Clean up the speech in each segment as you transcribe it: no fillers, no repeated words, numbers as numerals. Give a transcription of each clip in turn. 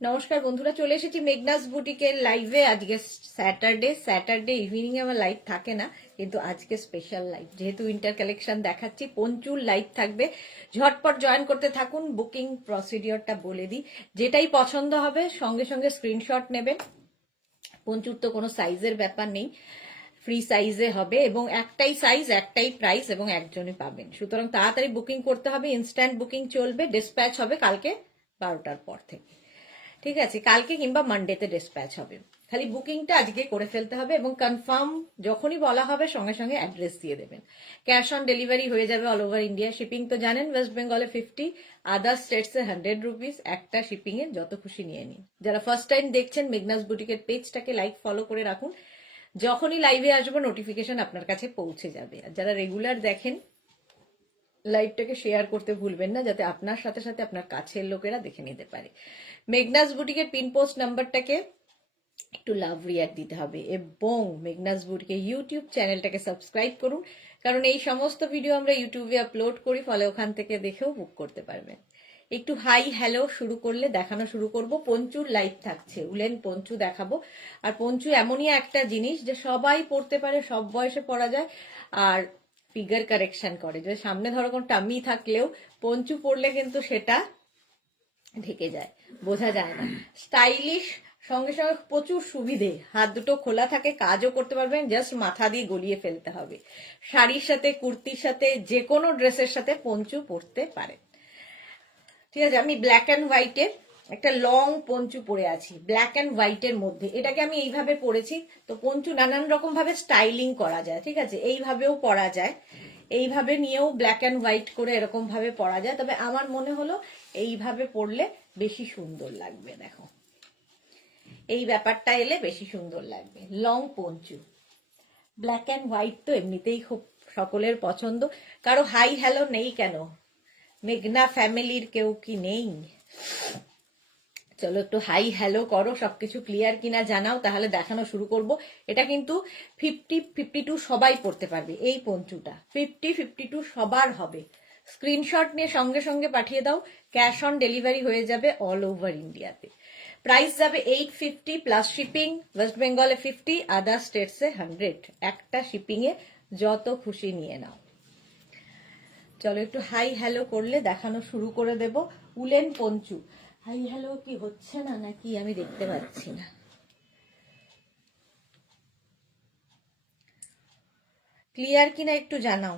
নমস্কার বন্ধুরা, চলে এসেছি মেঘনাস বুটিকের লাইভে। আজকে স্যাটারডে ইভিনিং এ আমার লাইভ থাকে না, কিন্তু আজকে স্পেশাল লাইভ, যেহেতু উইন্টার কালেকশন দেখাচ্ছি। পঞ্চুর লাইভ থাকবে, ঝটপট জয়েন করতে থাকুন। বুকিং প্রসিডিওরটা বলে দিই, যেটাই পছন্দ হবে সঙ্গে সঙ্গে স্ক্রিনশট নেবেন। পঞ্চুর তো কোনো সাইজের ব্যাপার নেই, ফ্রি সাইজে হবে এবং একটাই সাইজ, একটাই প্রাইস এবং একজনই পাবেন। সুতরাং তাড়াতাড়ি বুকিং করতে হবে, ইনস্ট্যান্ট বুকিং চলবে। ডিসপ্যাচ হবে কালকে 12টার পর থেকে, ঠিক আছে? কালকে কিংবা মানডেতে ডিসপ্যাচ হবে। খালি বুকিংটা আজকে করে ফেলতে হবে এবং কনফার্ম যখনই বলা হবে সঙ্গে সঙ্গে অ্যাড্রেস দিয়ে দেবেন। ক্যাশ অন ডেলিভারি হয়ে যাবে অল ওভার ইন্ডিয়া। শিপিং তো জানেন, ওয়েস্ট বেঙ্গলে 50, আদার স্টেটসে 100 রুপিস। একটা শিপিং এ যত খুশি নিয়ে নিন। যারা ফার্স্ট টাইম দেখছেন, মেঘনাস বুটিকের পেজটাকে লাইক ফলো করে রাখুন, যখনই লাইভে আসবো নোটিফিকেশন আপনার কাছে পৌঁছে যাবে। আর যারা রেগুলার দেখেন, লাইভটাকে শেয়ার করতে ভুলবেন না, যাতে আপনার সাথে সাথে আপনার কাছের লোকেরা দেখে নিতে পারে। মেঘনাস বুটিকের পিন পোস্ট নাম্বারটাকে একটু লাভ রিয়াক্ট দিতে হবে এবং মেঘনাস বুটিকের ইউটিউব চ্যানেলটাকে সাবস্ক্রাইব করুন, কারণ এই সমস্ত ভিডিও আমরা ইউটিউবে আপলোড করি, ফলে ওখান থেকে দেখেও বুক করতে পারবেন। একটু হাই হ্যালো শুরু করলে দেখানো শুরু করব। পঞ্চুর লাইভ থাকছে, উলেন পঞ্চু দেখাবো। আর পঞ্চু এমনই একটা জিনিস যে সবাই পড়তে পারে, সব বয়সে পড়া যায়, আর ফিগার কারেকশন করে। যে সামনে ধরো কোনো টামি থাকলেও পঞ্চু পড়লে কিন্তু সেটা ঢেকে যায়, বোঝা যায় না। স্টাইলিশ, সঙ্গে সঙ্গে প্রচুর সুবিধে, হাত দুটো খোলা থাকে, কাজও করতে পারবেন, জাস্ট মাথা দিয়ে গলিয়ে ফেলতে হবে। শাড়ির সাথে, কুর্তির সাথে, যে কোনো ড্রেসের সাথে পঞ্চু পরতে পারে, ঠিক আছে? আমি ব্ল্যাক অ্যান্ড হোয়াইটের একটা লং পঞ্চু পরে আছি, ব্ল্যাক অ্যান্ড হোয়াইটের মধ্যে। এটাকে আমি এইভাবে পরেছি। তো পঞ্চু নানান রকম ভাবে স্টাইলিং করা যায়, ঠিক আছে? এইভাবেও পরা যায়, এইভাবে নিয়েও ব্ল্যাক অ্যান্ড হোয়াইট করে এরকম ভাবে পরা যায়। তবে আমার মনে হলো এইভাবে পরলে বেশি সুন্দর লাগবে। দেখো, এই ব্যাপারটা এলে বেশি সুন্দর লাগবে। Long Panchu, black and white তো এমনিতেই খুব সকলের পছন্দ। কারো হাই হ্যালো নেই কেন? মেঘনা ফ্যামিলির কেউ কি নেই? চলো একটু হাই হ্যালো করো, সবকিছু ক্লিয়ার কিনা জানাও, তাহলে দেখানো শুরু করব। এটা কিন্তু 50-52 সবাই পড়তে পারবে। এই পঞ্চুটা 50-52 সবার হবে। স্ক্রিনশট নিয়ে সঙ্গে সঙ্গে পাঠিয়ে দাও, ক্যাশ অন ডেলিভারি হয়ে যাবে অল ওভার ইন্ডিয়াতে। প্রাইস যাবে 850 প্লাস শিপিং, ওয়েস্ট বেঙ্গলে 50, আদার স্টেটসে 100। একটা শিপিং এ যত খুশি নিয়ে নাও। চলো একটু হাই হ্যালো করলে দেখানো শুরু করে দেব। উলেন পঞ্চু। হাই হ্যালো কি হচ্ছে না নাকি আমি দেখতে পাচ্ছি না। ক্লিয়ার কিনা একটু জানাও।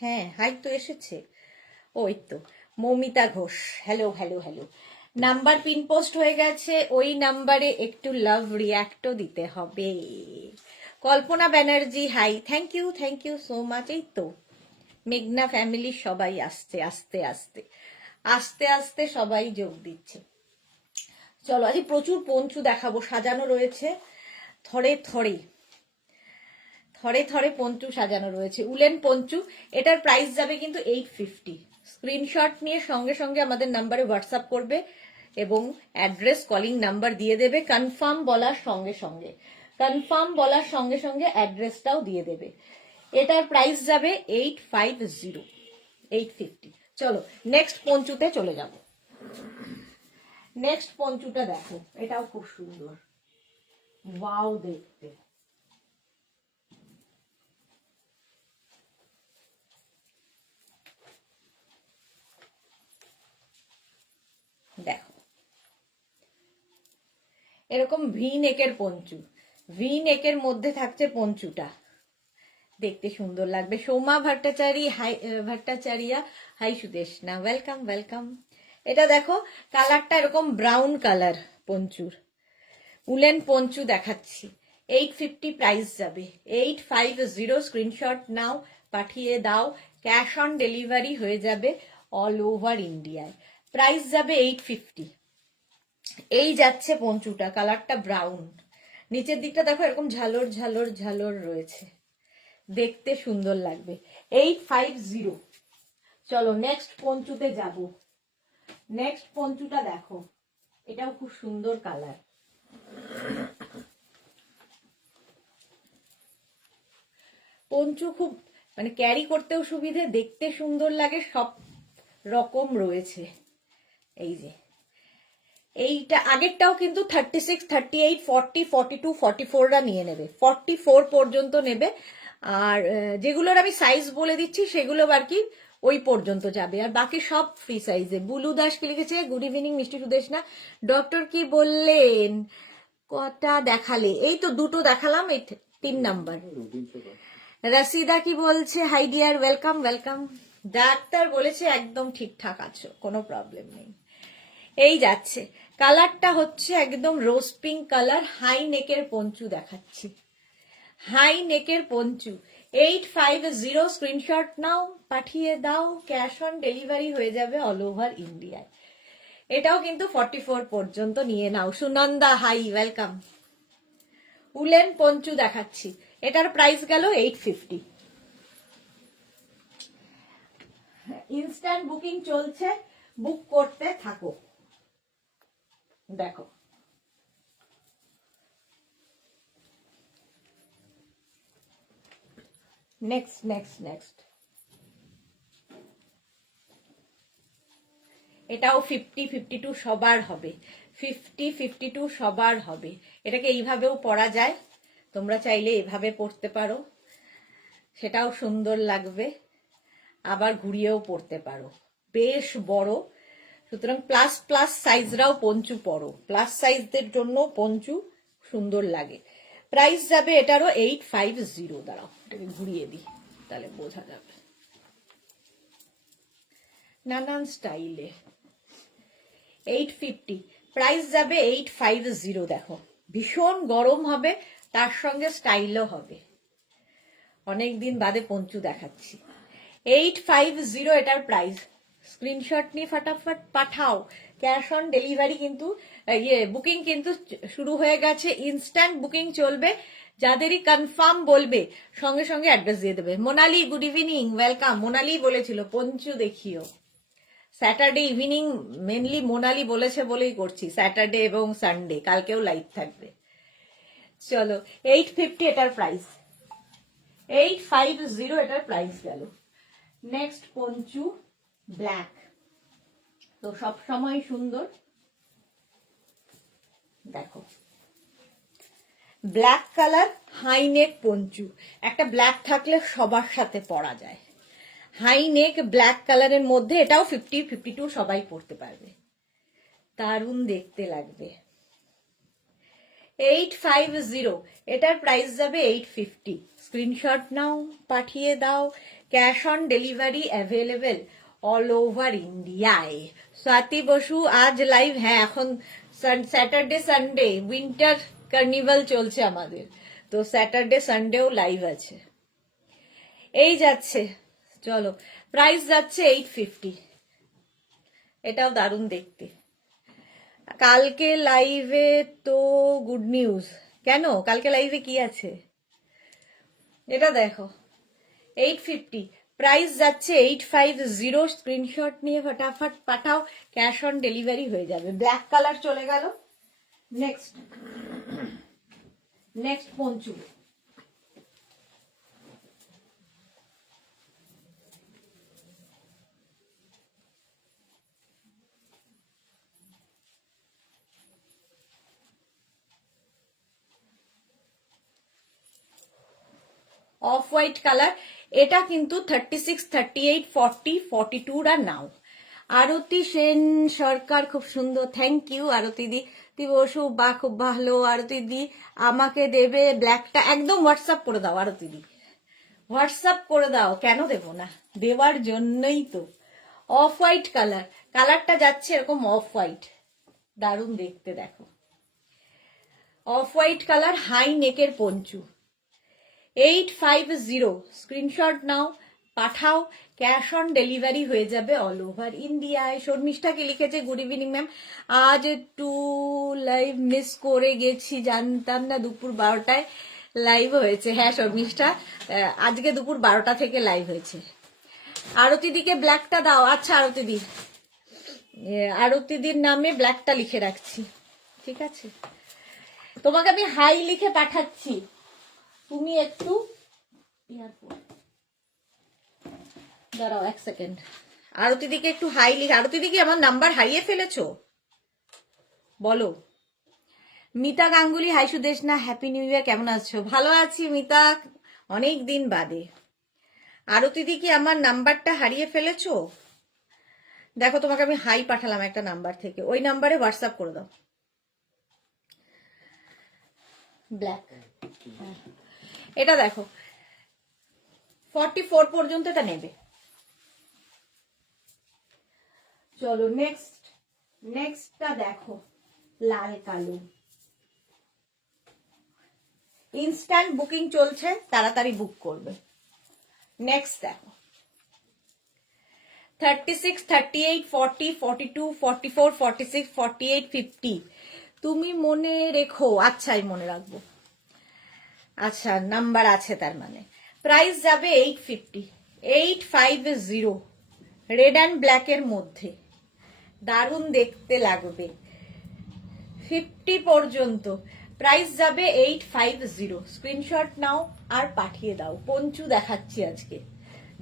হ্যাঁ, হাই তো এসেছে। ওই তো, Moumita Ghosh, hello hello hello. Number pin post হয়ে গেছে, ওই নাম্বারে একটু লাভ রিয়াক্টও দিতে হবে। Kalpana Banerjee, hi, thank you so much. এই তো মেঘনা ফ্যামিলির সবাই আসছে, আস্তে আস্তে আস্তে আস্তে সবাই যোগ দিচ্ছে। চলো আজ প্রচুর পঞ্চু দেখাবো, সাজানো রয়েছে থরে থরে, থরে থরে পঞ্চু সাজানো রয়েছে। উলেন পঞ্চু, এটার প্রাইস যাবে কিন্তু 850। স্ক্রিনশট নিয়ে সঙ্গে সঙ্গে আমাদের নাম্বারে হোয়াটসঅ্যাপ করবে এবং অ্যাড্রেস, কলিং নাম্বার দিয়ে দেবে। কনফার্ম বলার সঙ্গে সঙ্গে, কনফার্ম বলার সঙ্গে সঙ্গে অ্যাড্রেসটাও দিয়ে দেবে। এটার প্রাইস যাবে 850, 850। চলো নেক্সট পঞ্চুতে চলে যাব। নেক্সট পঞ্চুটা দেখো, এটাও খুব সুন্দর, ওয়াও দেখতে। দেখো, এরকম ভি নেকের পঞ্চু, ভি নেকের মধ্যে থাকছে পঞ্চুটা, দেখতে সুন্দর লাগবে। Souma Bhattachari, hi Bhattacharya, hi Sudeshna, welcome welcome. এটা দেখো, কালারটা এরকম ব্রাউন কালার পঞ্চুর, উলেন পঞ্চু দেখাচ্ছি। 850 প্রাইস যাবে, 850। স্ক্রিনশট নাও, পাঠিয়ে দাও, ক্যাশ অন ডেলিভারি হয়ে যাবে অল ওভার ইন্ডিয়ায়। প্রাইস যাবে 850। এই যাচ্ছে পঞ্চুটা, কালারটা ব্রাউন, নিচের দিকটা দেখো এরকম ঝালর ঝালর ঝালর রয়েছে, দেখতে সুন্দর লাগবে। 850। চলো নেক্সট পঞ্চুতে যাব। নেক্সট পঞ্চুটা দেখো, এটাও খুব সুন্দর কালার। পঞ্চু খুব মানে ক্যারি করতেও সুবিধে, দেখতে সুন্দর লাগে, সব রকম রয়েছে। এই যে এইটা আগেরটাও কিন্তু 36, 38, 40, 42, 44রা নিয়ে নেবে, 44 পর্যন্ত নেবে। আর যেগুলোর আমি সাইজ বলে দিচ্ছি সেগুলো আর কি ওই পর্যন্ত যাবে, আর বাকি সব ফ্রি সাইজে। বুলু দাস কি লিখেছে, গুড ইভিনিং মিষ্টি সুদেশনা, ডক্টর কি বললেন, কটা দেখালে? এই তো দুটো দেখালাম, এই 3 নাম্বার। রাশিদা কি বলছে, high deer, welcome welcome. Doctor বলেছে একদম ঠিকঠাক আছো, কোনো প্রবলেম নেই। এই যাচ্ছে, কালারটা হচ্ছে একদম রোজ পিঙ্ক কালার, হাই নেকের পঞ্চু দেখাচ্ছি, হাই নেকের পঞ্চু। 850 স্ক্রিনশট নাও, পাঠিয়ে দাও, ক্যাশ অন ডেলিভারি হয়ে যাবে অল ওভার ইন্ডিয়ায়। এটাও কিন্তু 44 পর্যন্ত নিয়ে নাও। Sunanda hi, welcome. Woollen poncho দেখাচ্ছি, এটার প্রাইস গেল 850। ইনস্ট্যান্ট বুকিং চলছে, বুক করতে থাকো। দেখো নেক্সট নেক্সট নেক্সট, এটাও 50, 52 সবার হবে, 50, 52 সবার হবে। এটাকে এইভাবেও পরা যায়, তোমরা চাইলে এভাবে পরতে পারো, সেটাও সুন্দর লাগবে। আবার ঘুরিয়েও পরতে পারো, বেশ বড়। সুতরাং প্লাস প্লাস সাইজরাও পঞ্চু পরো, প্লাস সাইজদের জন্য পঞ্চু সুন্দর লাগে। প্রাইস যাবে এটারও 850। দাঁড়াও এটাকে ঘুরিয়ে দিই, তাহলে বোঝা যাবে। নানান স্টাইলে 850, প্রাইস যাবে 850। দেখো ভীষণ গরম হবে, তার সঙ্গে স্টাইলও হবে। অনেকদিন বাদে পঞ্চু দেখাচ্ছি, 850 এটার প্রাইস। স্ক্রিনশট নিয়ে ফাটাফাট পাঠাও, ক্যাশ অন ডেলিভারি কিন্তু বুকিং কিন্তু শুরু হয়ে গেছে, ইনস্ট্যান্ট বুকিং চলবে। যাদেরই কনফার্ম বলবে সঙ্গে সঙ্গে অ্যাড্রেস দিয়ে দেবে। Monali good evening, welcome. Monali বলেছিল পঞ্চু দেখিও, স্যাটারডে ইভিনিং মেনলি মোনালি বলেছে বলেই করছি, স্যাটারডে এবং সানডে, কালকেও লাইভ থাকবে। চলো 850 এটার প্রাইস, 850 এটার প্রাইস গেল। নেক্সট পঞ্চু ব্ল্যাক, তো সব সময় সুন্দর। দেখো black colour, high neck poncho, একটা ব্ল্যাক থাকলে সবার সাথে পরা যায়। হাই নেক ব্ল্যাক কালারের মধ্যে, এটাও 50, 52 সবাই পরতে পারবে, দারুণ দেখতে লাগবে। 850, এটার প্রাইস যাবে 850। স্ক্রিনশট নাও, পাঠিয়ে দাও, cash on delivery available all over ইন্ডিয়ায়। স্বাতি বসু আজ লাইভ, হ্যাঁ এখন স্যাটারডে সানডে উইন্টার কার্নিভাল চলছে আমাদের, তো স্যাটারডে সানডেও লাইভ আছে। এই যাচ্ছে, চলো প্রাইস যাচ্ছে 850, এটাও দারুণ দেখতে। কালকে লাইভে তো গুড নিউজ, কেন কালকে লাইভে কি আছে এটা দেখো, 850, প্রাইস যাচ্ছে 850। স্ক্রিনশট নিয়ে ফটাফট পাঠাও, ক্যাশ অন ডেলিভারি হয়ে যাবে। ব্ল্যাক কালার চলে গেল। Next next Panchu, off white colour, এটা কিন্তু 36, 38, 40, 42রা নাও। আরতি সেন সরকার খুব সুন্দর, থ্যাংক ইউ আরতি দি। তুই বসু বা খুব ভালো আরতি দি, আমাকে দেবে ব্ল্যাকটা, একদম হোয়াটসঅ্যাপ করে দাও আরতি দি, হোয়াটসঅ্যাপ করে দাও, কেন দেব না, দেওয়ার জন্যই তো। অফ হোয়াইট কালার, কালারটা যাচ্ছে এরকম অফ হোয়াইট, দারুণ দেখতে। দেখো অফ হোয়াইট কালার, হাই নেকের পঞ্চু, 850। স্ক্রিনশট নাও, পাঠাও, ক্যাশ অন ডেলিভারি হয়ে যাবে অল ওভার ইন্ডিয়ায়। শর্মিষ্ঠা কি লিখেছে, গুড ইভিনিং ম্যাম, আজ একটু লাইভ মিস করে গেছি, জানতাম না দুপুর 12টায় লাইভ হয়েছে। হ্যাঁ শর্মিষ্ঠা, আজকে দুপুর 12টা থেকে লাইভ হয়েছে। আরতি দিকে ব্ল্যাকটা দাও। আচ্ছা আরতি দি, আরতি দির নামে ব্ল্যাকটা লিখে রাখছি, ঠিক আছে? তোমাকে আমি হাই লিখে পাঠাচ্ছি, তুমি একটু দাঁড়াও 1 সেকেন্ড, আরতি দিকে একটু হাই লিখ। আরতি দিকে আমার নাম্বার হারিয়ে ফেলেছো বলো। মিতা গাঙ্গুলি, হাই সুদেশ না, হ্যাপি নিউ ইয়ার, কেমন আছো? ভালো আছি মিতা, অনেক দিন বাদে। আরতি দি কি আমার নাম্বারটা হারিয়ে ফেলেছো? দেখো তোমাকে আমি হাই পাঠালাম একটা নাম্বার থেকে, ওই নাম্বারে হোয়াটসঅ্যাপ করে দাও। ব্ল্যাক, এটা দেখো 44 পর্যন্ত এটা নেবে। চলো নেক্সটটা দেখো, লাল কালো। ইনস্ট্যান্ট বুকিং চলছে, তাড়াতাড়ি বুক করবে। নেক্সট দেখো 36, 38, 40, 42, 44, 46, 48, 50। তুমি মনে রেখো। আচ্ছাই মনে রাখবো। আচ্ছা নাম্বার আছে তার মানে। প্রাইস যাবে 850, 850, রেড অ্যান্ড ব্ল্যাকের মধ্যে, দারুণ দেখতে লাগবে। 50 পর্যন্ত প্রাইস যাবে 850। স্ক্রিনশট নাও আর পাঠিয়ে দাও। পঞ্চু দেখাচ্ছি আজকে,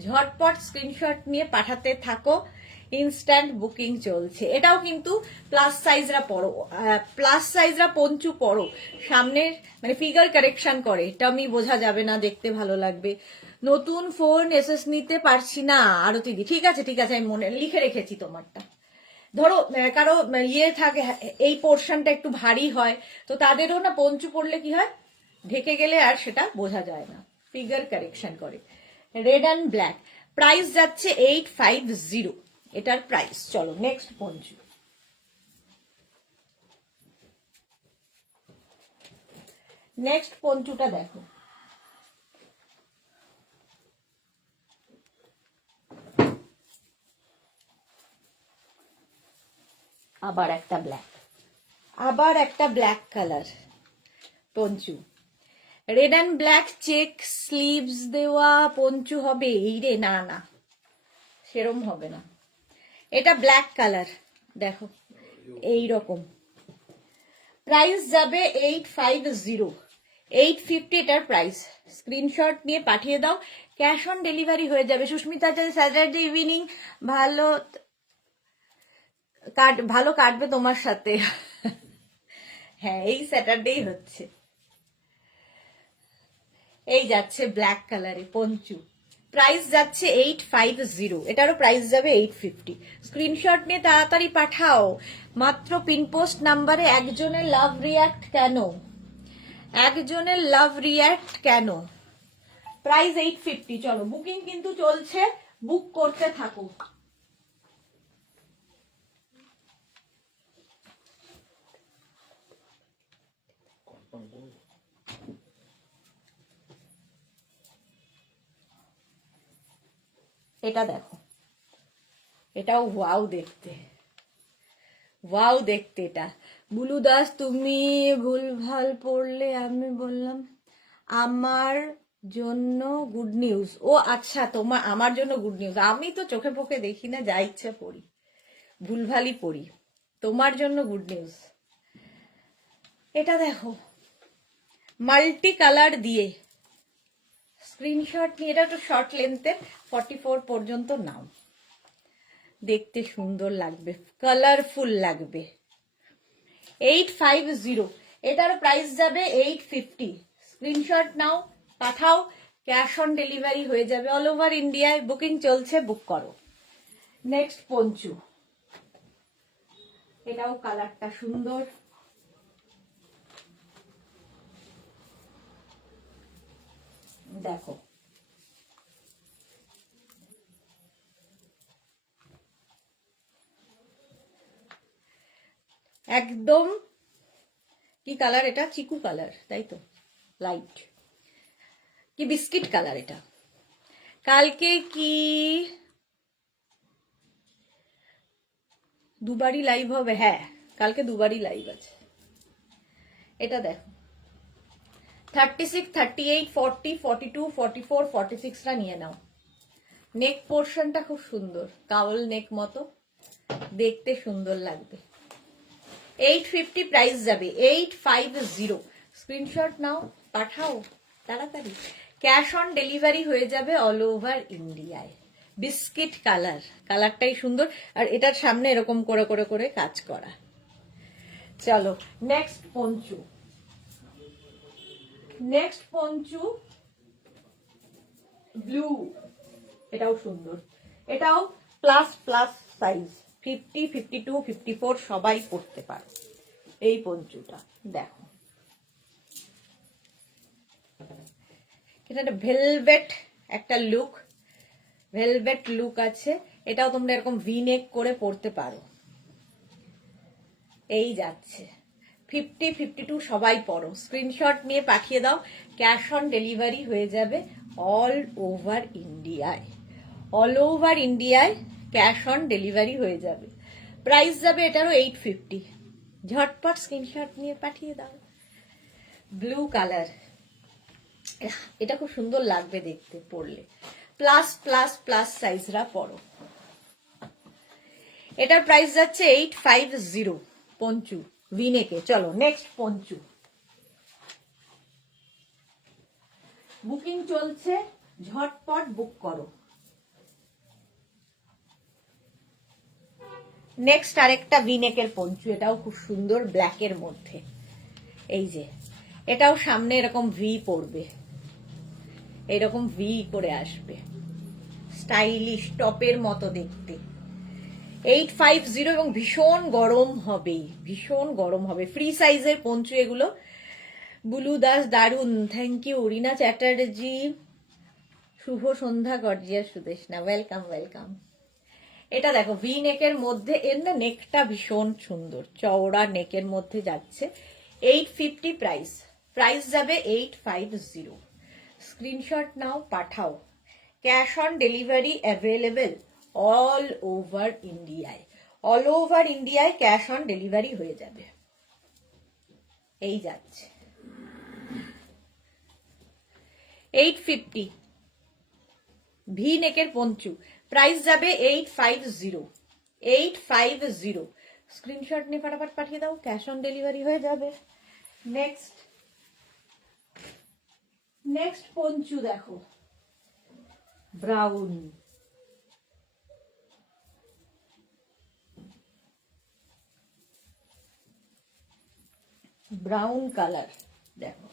ঝটপট স্ক্রিনশট নিয়ে পাঠাতে থাকো। ইনস্ট্যান্ট বুকিং চলছে। এটাও কিন্তু প্লাস সাইজরা পড়ো, প্লাস সাইজরা পঞ্চু পড়ো। সামনের মানে ফিগার কারেকশন করে, এটা আমি বোঝা যাবে না, দেখতে ভালো লাগবে। নতুন ফোন এসএস নিতে পারছি না আরতি দি। ঠিক আছে ঠিক আছে, আমি মনে লিখে রেখেছি তোমারটা। ধরো কারো ইয়ে থাকে, এই পোর্শনটা একটু ভারী হয়, তো তাদেরও না পঞ্চু পড়লে কি হয়, ঢেকে গেলে আর সেটা বোঝা যায় না, ফিগার কারেকশন করে। রেড অ্যান্ড ব্ল্যাক, প্রাইস যাচ্ছে 850 এটার প্রাইস। চলো নেক্সট পঞ্চু। নেক্সট পঞ্চুটা দেখো, আবার একটা ব্ল্যাক, আবার একটা black colour poncho. Red and black check sleeves দেওয়া পঞ্চু হবে এই রে? না না, সেরম হবে না। এটা ব্ল্যাক কালার দেখো, এই রকম। প্রাইস যাবে 850, 850 এটার প্রাইস। স্ক্রিনশট নিয়ে পাঠিয়ে দাও, ক্যাশ অন ডেলিভারি হয়ে যাবে। সুস্মিতা চাই স্যাটারডে ইভিনিং ভালো ভালো কাটবে তোমার সাথে। হ্যাঁ এই স্যাটারডেই হচ্ছে। এই যাচ্ছে ব্ল্যাক কালারে পঞ্চু, প্রাইস যাচ্ছে 850, এটারও প্রাইস যাবে 850। স্ক্রিনশট নিয়ে তাড়াতাড়ি পাঠাও। মাত্র পিনপোস্ট নাম্বারে একজনের লাভ রিয়াক্ট কেন, একজনের লাভ রিয়াক্ট কেন? প্রাইস 850। চলো বুকিং কিন্তু চলছে, বুক করতে থাকো। এটা দেখো, এটাও ওয়াও দেখতে, ওয়াও দেখতে। এটা বুলু দাস, তুমি ভুলভাল পড়লে আমি বললাম আমার জন্য গুড নিউজ। ও আচ্ছা, তোমার আমার জন্য গুড নিউজ। আমি তো চোখে পোখে দেখি না, যা ইচ্ছে পড়ি, ভুলভালই পড়ি। তোমার জন্য গুড নিউজ। এটা দেখো মাল্টি কালার দিয়ে, স্ক্রিনশট নিয়ে, এটা একটু শর্ট লেন্থের, 44 পর্যন্ত নাও, দেখতে সুন্দর লাগবে, কালারফুল লাগবে। 850, এটার প্রাইস যাবে 850। স্ক্রিনশট নাও পাঠাও, ক্যাশ অন ডেলিভারি হয়ে যাবে অল ওভার ইন্ডিয়ায়। বুকিং চলছে, বুক করো। নেক্সট পঞ্চু, এটাও কালারটা সুন্দর, দেখো একদম কি কালার এটা, চিকু কালার তাই তো, লাইট কি বিস্কিট কালার এটা। কালকে কি দুবারই লাইভ হবে? হ্যাঁ কালকে দুবারই লাইভ আছে। এটা দেখো 36, 38, 40, 42, 44, 46টা নিয়ে নাও। নেক পোর্শনটা খুব সুন্দর, কাউল নেক মতো, দেখতে সুন্দর লাগবে। 850 প্রাইস যাবে, 850। স্ক্রিনশট নাও পাঠাও তাড়াতাড়ি, ক্যাশ অন ডেলিভারি হয়ে যাবে অল ওভার ইন্ডিয়ায়। বিস্কিট কালার, কালারটাই সুন্দর। আর এটার সামনে এরকম করে করে করে কাজ করা। চলো next Panchu, next Panchu blue, এটাও সুন্দর। এটাও প্লাস প্লাস সাইজ, 50, 52, 54 সবাই পরতে পারে। এই পঞ্চুটা দেখো, এটা একটা ভেলভেট একটা লুক, ভেলভেট লুক আছে। এটাও তোমরা এরকম ভি নেক করে পরতে পারো। এই যাচ্ছে 50, 52 সবাই পরো। স্ক্রিনশট নিয়ে পাঠিয়ে দাও, ক্যাশ অন ডেলিভারি হয়ে যাবে অল ওভার ইন্ডিয়ায়। অল ওভার ইন্ডিয়ায় ক্যাশ অন ডেলিভারি হয়ে যাবে। প্রাইস যাবে এটারও 850। ঝটপট স্ক্রিনশট নিয়ে পাঠিয়ে দাও। ব্লু কালার, এটা খুব সুন্দর লাগবে দেখতে পরলে। প্লাস প্লাস প্লাস সাইজরা পরো। এটার প্রাইস যাচ্ছে 850 পঞ্চু ভিনেকে। চলো নেক্সট পঞ্চু, বুকিং চলছে, ঝটপট বুক করো। নেক্সট আরেকটা ভিনেকের পঞ্চু, এটাও খুব সুন্দর ব্ল্যাকের মধ্যে। এই যে এটাও সামনে এরকম ভি পড়বে, এরকম ভি করে আসবে, স্টাইলিশ টপের মতো দেখতে। 850 এবং ভীষণ গরম হবে, ভীষণ গরম হবে। ফ্রি সাইজের পঞ্চু এগুলো। বুলু দাস দারুন, থ্যাংক ইউ। রিনা চ্যাটার্জি, শুভ সন্ধ্যা গর্জিয়াস সুদেশনা, ওয়েলকাম ওয়েলকাম। এটা দেখো ভি নেকের মধ্যে, এর না নেকটা ভীষণ সুন্দর, চওড়া নেকের মধ্যে যাচ্ছে। 850 প্রাইস, প্রাইস যাবে 850। স্ক্রিনশট নাও, পাঠাও। Cash on delivery available all over ইন্ডিয়ায়। অল ওভার ইন্ডিয়ায় ক্যাশ অন ডেলিভারি হয়ে যাবে। এই যাচ্ছে 850 ভি নেকের পঞ্চু, প্রাইস যাবে 850। 850 স্ক্রিনশট নিয়ে ফটাফট পাঠিয়ে দাও, ক্যাশ অন ডেলিভারি হয়ে যাবে। নেক্সট, নেক্সট পঞ্চু দেখো, ব্রাউন, ব্রাউন কালার দেখো।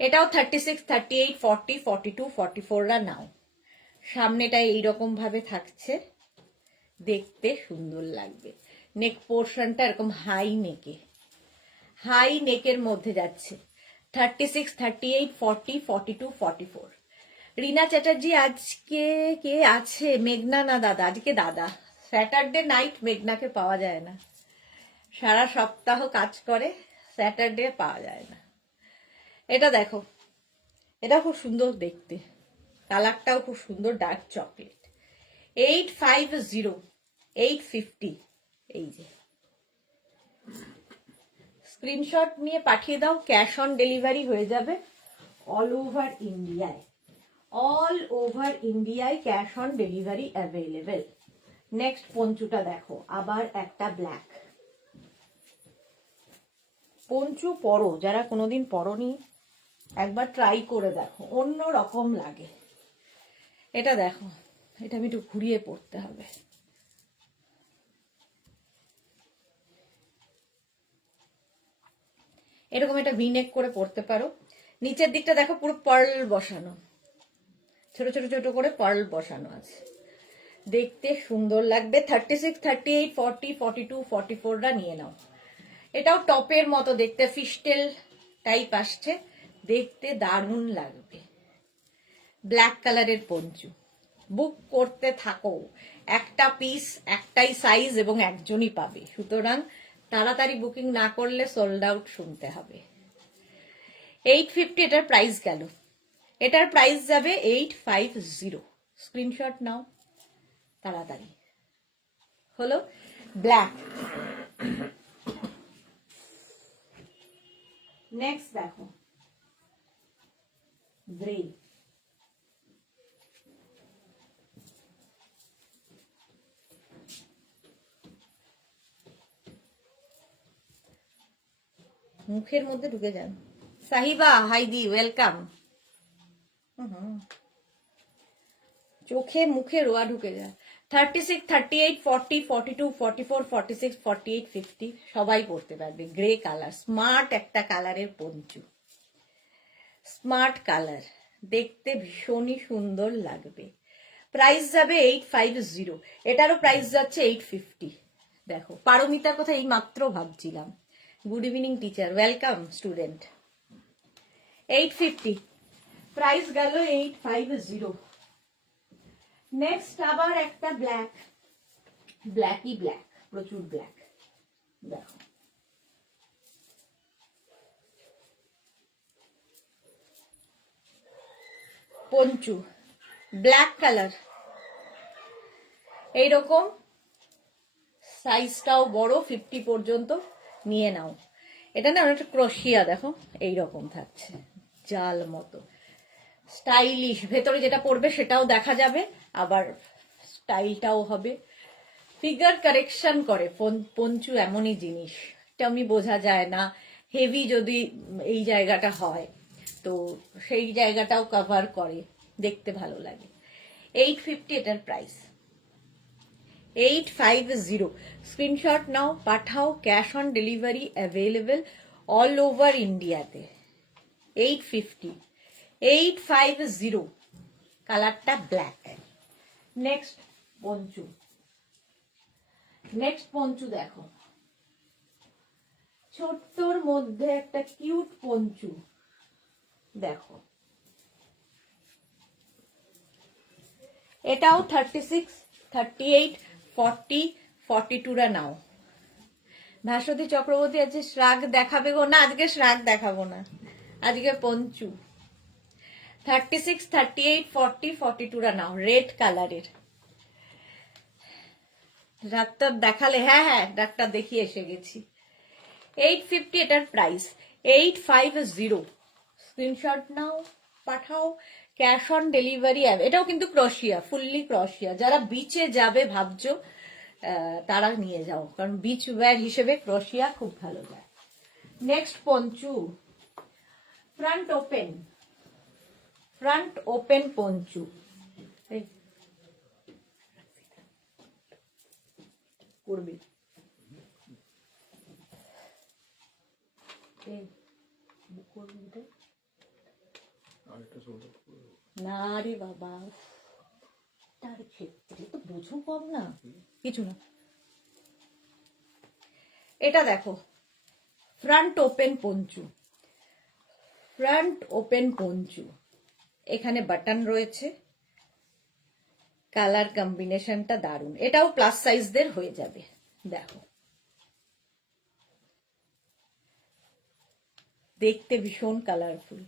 এটাও 36, 38, 40, 42, 44রা নাও। সামনেটা এইরকম ভাবে থাকছে, দেখতে সুন্দর লাগবে। নেক পোর্শনটা এরকম হাই নেকে, হাই নেকের মধ্যে যাচ্ছে। 36, 38, 40, 42, 44। রিনা চ্যাটার্জি, আজকে কে আছে? মেঘনা না দাদা? আজকে দাদা। স্যাটারডে নাইট মেঘনাকে পাওয়া যায় না, সারা সপ্তাহ কাজ করে, স্যাটারডে পাওয়া যায় না। এটা দেখো, এটা খুব সুন্দর দেখতে, কালারটাও খুব সুন্দর, ডার্ক চকলেট। 850, 850। এই যে স্ক্রিনশট নিয়ে পাঠিয়ে দাও, ক্যাশ অন ডেলিভারি হয়ে যাবে অল ওভার ইন্ডিয়ায়। অল ওভার ইন্ডিয়ায় cash on delivery available. Next পঞ্চুটা দেখো, আবার একটা ব্ল্যাক পঞ্চু। পরো, যারা কোনোদিন পরনি একবার ট্রাই করে দেখো, অন্য রকম লাগে। এটা দেখো, এটা আমি একটু ঘুরিয়ে পড়তে হবে। এরকম একটা ভিনেক করে পড়তে পারো। নিচের দিকটা দেখো পুরো পার্ল বসানো, ছোট ছোট ছোট করে পার্ল বসানো আছে, দেখতে সুন্দর লাগবে। 36, 38, 40, 42, 44রা নিয়ে নাও। এটাও টপের মতো দেখতে, ফিস্টেল টাইপ আসছে, দেখতে দারুণ লাগবে। ব্ল্যাক কালারের পঞ্চু, বুক করতে থাকো। একটা পিস, একটাই সাইজ এবং একজনই পাবে, সুতরাং তাড়াতাড়ি বুকিং না করলে সোল্ড আউট শুনতে হবে। 850 এটার প্রাইস গেল, এটার প্রাইস যাবে 850। স্ক্রিনশট নাও তাড়াতাড়ি। হলো ব্ল্যাক। নেক্সট দেখো গ্রে, মুখের মধ্যে ঢুকে যান। সাহিবা হাইদি, ওয়েলকাম। চোখে মুখে রোয়া ঢুকে যায়। 36, 38, 40, 42, 44, 46, 48, 50 সবাই পরতে পারবে। গ্রে কালার, স্মার্ট একটা কালারের পঞ্চু, স্মার্ট কালার, দেখতে ভীষণই সুন্দর লাগবে। প্রাইস যাবে 850, এটারও প্রাইস যাচ্ছে 850। দেখো, পারমিতার কথা এই মাত্র ভাবছিলাম। Good evening teacher, welcome student. 850 price গেল 850। নেক্সট আবার একটা ব্ল্যাক, ব্ল্যাকই ব্ল্যাক, প্রচুর ব্ল্যাক। দেখো, পঞ্চু ব্ল্যাক কালার, এইরকম সাইজটাও বড়, 50 পর্যন্ত নিয়ে নাও। এটা না অনেকটা ক্রোশিয়া, দেখো এইরকম থাকছে, জাল মতো স্টাইলিশ। ভেতরে যেটা পড়বে সেটাও দেখা যাবে, আবার স্টাইলটাও হবে। ফিগার কারেকশন করে পঞ্চু, এমনই জিনিস, তেমনি বোঝা যায় না। হেভি যদি এই জায়গাটা হয় তো সেই জায়গাটাও কভার করে, দেখতে ভালো লাগে। 850 এটার প্রাইস। 850 স্ক্রিনশট নাও, পাঠাও, cash on delivery available all over ইন্ডিয়াতে। 850, 850, কালারটা black. Next Panchu, next poncho দেখো, ছোট্টর মধ্যে একটা কিউট পঞ্চু। দেখো, এটাও 36, 38, 40, 42 নাও। ভাস্বতী চক্রবর্তী আজকে শ্রাগ দেখাবে গো? না, আজকে শ্রাগ দেখাবো না, আজকে পঞ্চু। 36, 38, 40, 42 নাও, রেড কালারের। ডাক্তার দেখালে? হ্যাঁ হ্যাঁ, ডাক্তার দেখিয়ে এসে গেছি। 850 এটার প্রাইস। 850 স্ক্রিনশট নাও, পাঠাও, ক্যাশ অন ডেলিভারি। এটাও কিন্তু ক্রোশিয়া, ফুললি ক্রোশিয়া। যারা বিচে যাবে ভাবছো তারা নিয়ে যাও, কারণ বিচ ওয়্যার হিসেবে ক্রোশিয়া খুব ভালো যায়। Next Panchu, front open, front open Panchu. করবে না রে বাবা, তার ক্ষেত্রে তো বোঝো কম না, কিছু না। এটা দেখো, front open poncho, front open Panchu. এখানে বাটন রয়েছে, কালার কম্বিনেশনটা দারুণ। এটাও প্লাস সাইজদের হয়ে যাবে। দেখো, দেখতে ভীষণ কালারফুল।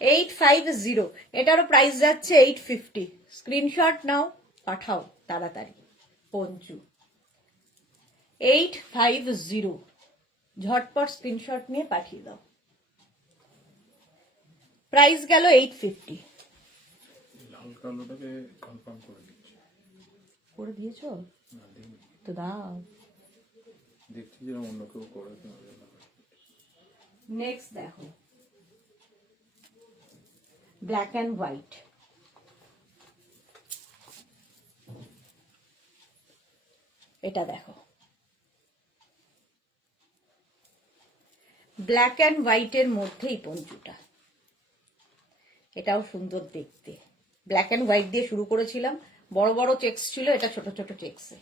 850, এটারও প্রাইস যাচ্ছে 850। স্ক্রিনশট নাও, পাঠাও তাড়াতাড়ি। পঞ্চু 850, ঝটপট স্ক্রিনশট নিয়ে পাঠিয়ে দাও। প্রাইস গেল 850। লাল কালোটাকে কনফার্ম করে দিচ্ছি। করে দিয়েছো তো? দাও, দেখছি যে অন্য কেউ করে। নেক্সট দেখো, ব্ল্যাক অ্যান্ড হোয়াইট। এটা দেখো, ব্ল্যাক অ্যান্ড হোয়াইটের মধ্যেই পঞ্চুটা। এটাও সুন্দর দেখতে। ব্ল্যাক অ্যান্ড হোয়াইট দিয়ে শুরু করেছিলাম, বড় বড় চেকস ছিল, এটা ছোট ছোট চেকসে।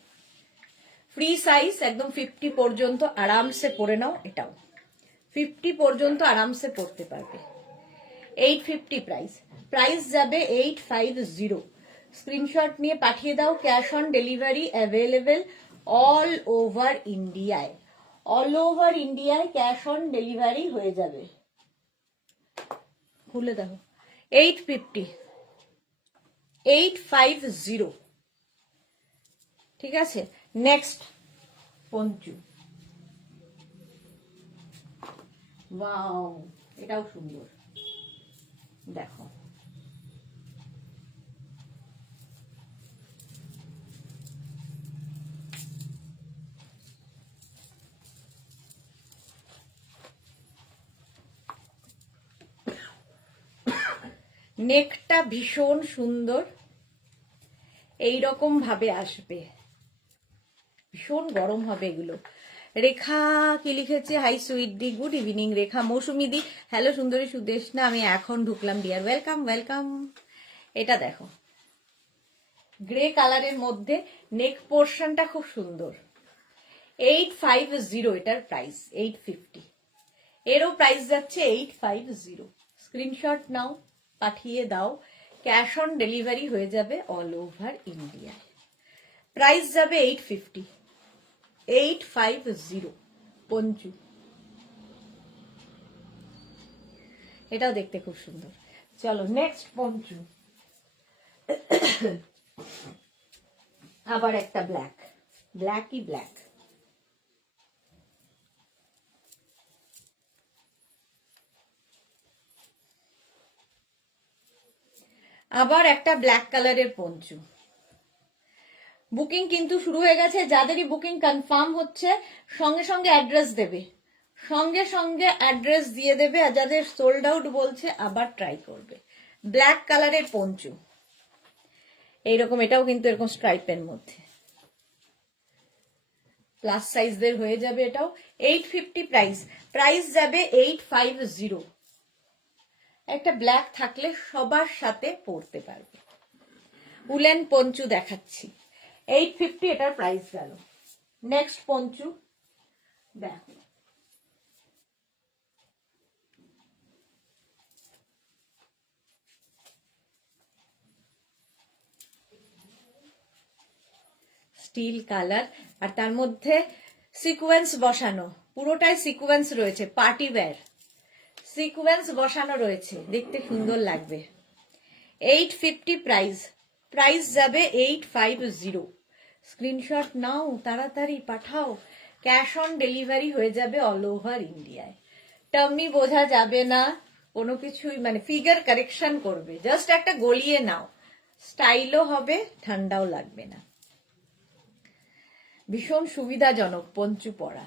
ফ্রি সাইজ, একদম 50 পর্যন্ত আরামসে পরে নাও। এটাও 50 পর্যন্ত আরামসে পরতে পারবে। 850 প্রাইস। প্রাইস যাবে 850। স্ক্রিনশট নিয়ে পাঠিয়ে দাও, cash on delivery available all over ইন্ডিয়ায়। অল ওভার ইন্ডিয়ায় ক্যাশ অন ডেলিভারি হয়ে যাবে। খুলে দেখো, 850, 850। ঠিক আছে, নেক্সট পঞ্চু। ওয়াও, এটাও সুন্দর। দেখো, নেকটা ভীষণ সুন্দর, এইরকম ভাবে আসবে, ভীষণ গরম হবে এগুলো। রেখা কি লিখেছে? হাই সুইট দি, গুড ইভিনিং রেখা। মৌসুমি দি, হ্যালো সুন্দরী সুদেশনা, আমি এখন ঢুকলাম ডিয়ার, ওয়েলকাম ওয়েলকাম। এটা দেখো গ্রে কালারের মধ্যে, নেক পোর্শনটা খুব সুন্দর। 850 এটার প্রাইস, 850। এরও প্রাইস যাচ্ছে 850। স্ক্রিনশট নাও, পাঠিয়ে দাও, ক্যাশ অন ডেলিভারি হয়ে যাবে অল ওভার ইন্ডিয়ায়। প্রাইস যাবে 850, 850 পঞ্চু। এটাও দেখতে খুব সুন্দর। চলো নেক্সট পঞ্চু, আবার একটা ব্ল্যাক, ব্ল্যাকই ব্ল্যাক। আবার একটা ব্ল্যাক কালারের পঞ্চু। বুকিং কিন্তু শুরু হয়ে গেছে, যাদেরই বুকিং কনফার্ম হচ্ছে সঙ্গে সঙ্গে অ্যাড্রেস দেবে, সঙ্গে সঙ্গে অ্যাড্রেস দিয়ে দেবে। আর যাদের সোল্ড আউট বলছে আবার ট্রাই করবে। ব্ল্যাক কালারের পঞ্চু এইরকম, এটাও কিন্তু এরকম স্ট্রাইপের মধ্যে, প্লাস সাইজদের হয়ে যাবে। এটাও 850 প্রাইস, প্রাইস যাবে 850। একটা ব্ল্যাক থাকলে সবার সাথে পরতে পারবে। উলেন পঞ্চু দেখাচ্ছি, 850 এটার প্রাইস গেল। নেক্সট পঞ্চু দেখো, স্টিল কালার, আর তার মধ্যে সিকোয়েন্স বসানো, পুরোটাই সিকোয়েন্স রয়েছে, পার্টি ওয়্যার সিকোয়েন্স বসানো রয়েছে, দেখতে সুন্দর লাগবে। 850 প্রাইস, প্রাইস যাবে 850। স্ক্রিনশট নাও, তাড়াতাড়ি পাঠাও, ক্যাশ অন ডেলিভারি হয়ে যাবে অল ওভার ইন্ডিয়ায়। টার্মি বোঝা যাবে না কোনো কিছুই, মানে ফিগার কারেকশন করবে, জাস্ট একটা গলিয়ে নাও, স্টাইলও হবে, ঠান্ডাও লাগবে না। ভীষণ সুবিধাজনক পঞ্চু পরা।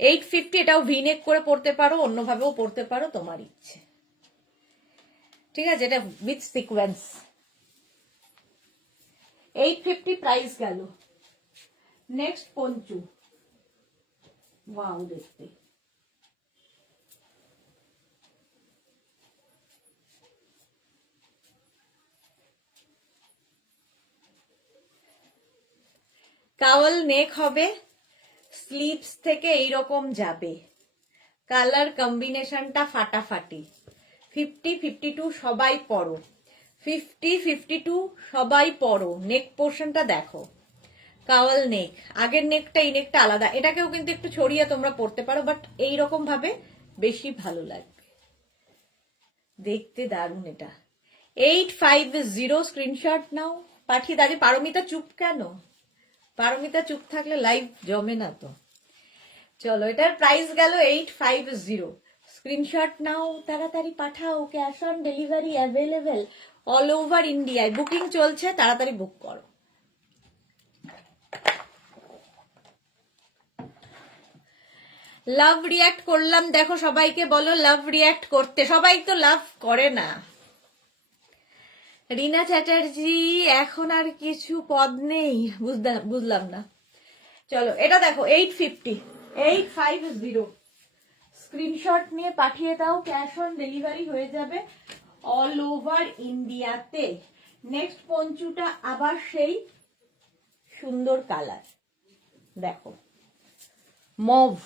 850, এটাও ভিনেক করে পড়তে পারো, অন্যভাবেও পড়তে পারো, তোমার ইচ্ছে। ঠিক আছে, এটা উইথ সিকোয়েন্স। 850 প্রাইস গেল। নেক্সট পঞ্চু, ওয়াও দেখতে, কাওয়াল নেক হবে, স্লিভস থেকে এইরকম যাবে, কালার কম্বিনেশনটা ফাটাফাটি। 50-52 সবাই পরো, 50-52 সবাই পরো। নেক পোর্শনটা দেখো, কাওয়াল নেক, আগের নেকটা এই নেকটা আলাদা, এটাকেও কিন্তু একটু ছড়িয়ে তোমরা পড়তে পারো, বাট এইরকম ভাবে বেশি ভালো লাগবে, দেখতে দারুণ। এটা 850, স্ক্রিনশট নাও, পাঠিয়ে দাঁড়ি। পারমিতা চুপ কেন? পারমিতা চুপ থাকলে লাইভ জমে না তো। চলো, এটার প্রাইস গেল 850। স্ক্রিনশট নাও, তাড়াতাড়ি পাঠাও, cash on delivery available all over ইন্ডিয়ায়। বুকিং চলছে, তাড়াতাড়ি বুক করো। লাভ রিয়াক্ট করলাম, দেখো সবাইকে বলো লাভ রিয়াক্ট করতে, সবাই তো লাভ করে না। রিনা চ্যাটার্জি, এখন আর কিছু পদ নেই, বুঝলাম না। চলো, এটা দেখো 850, স্ক্রিনশট নিয়ে পাঠিয়ে দাও, ক্যাশ অন ডেলিভারি হয়ে যাবে অল ওভার ইন্ডিয়াতে। নেক্সট পঞ্চুটা আবার সেই সুন্দর কালার, দেখো মভ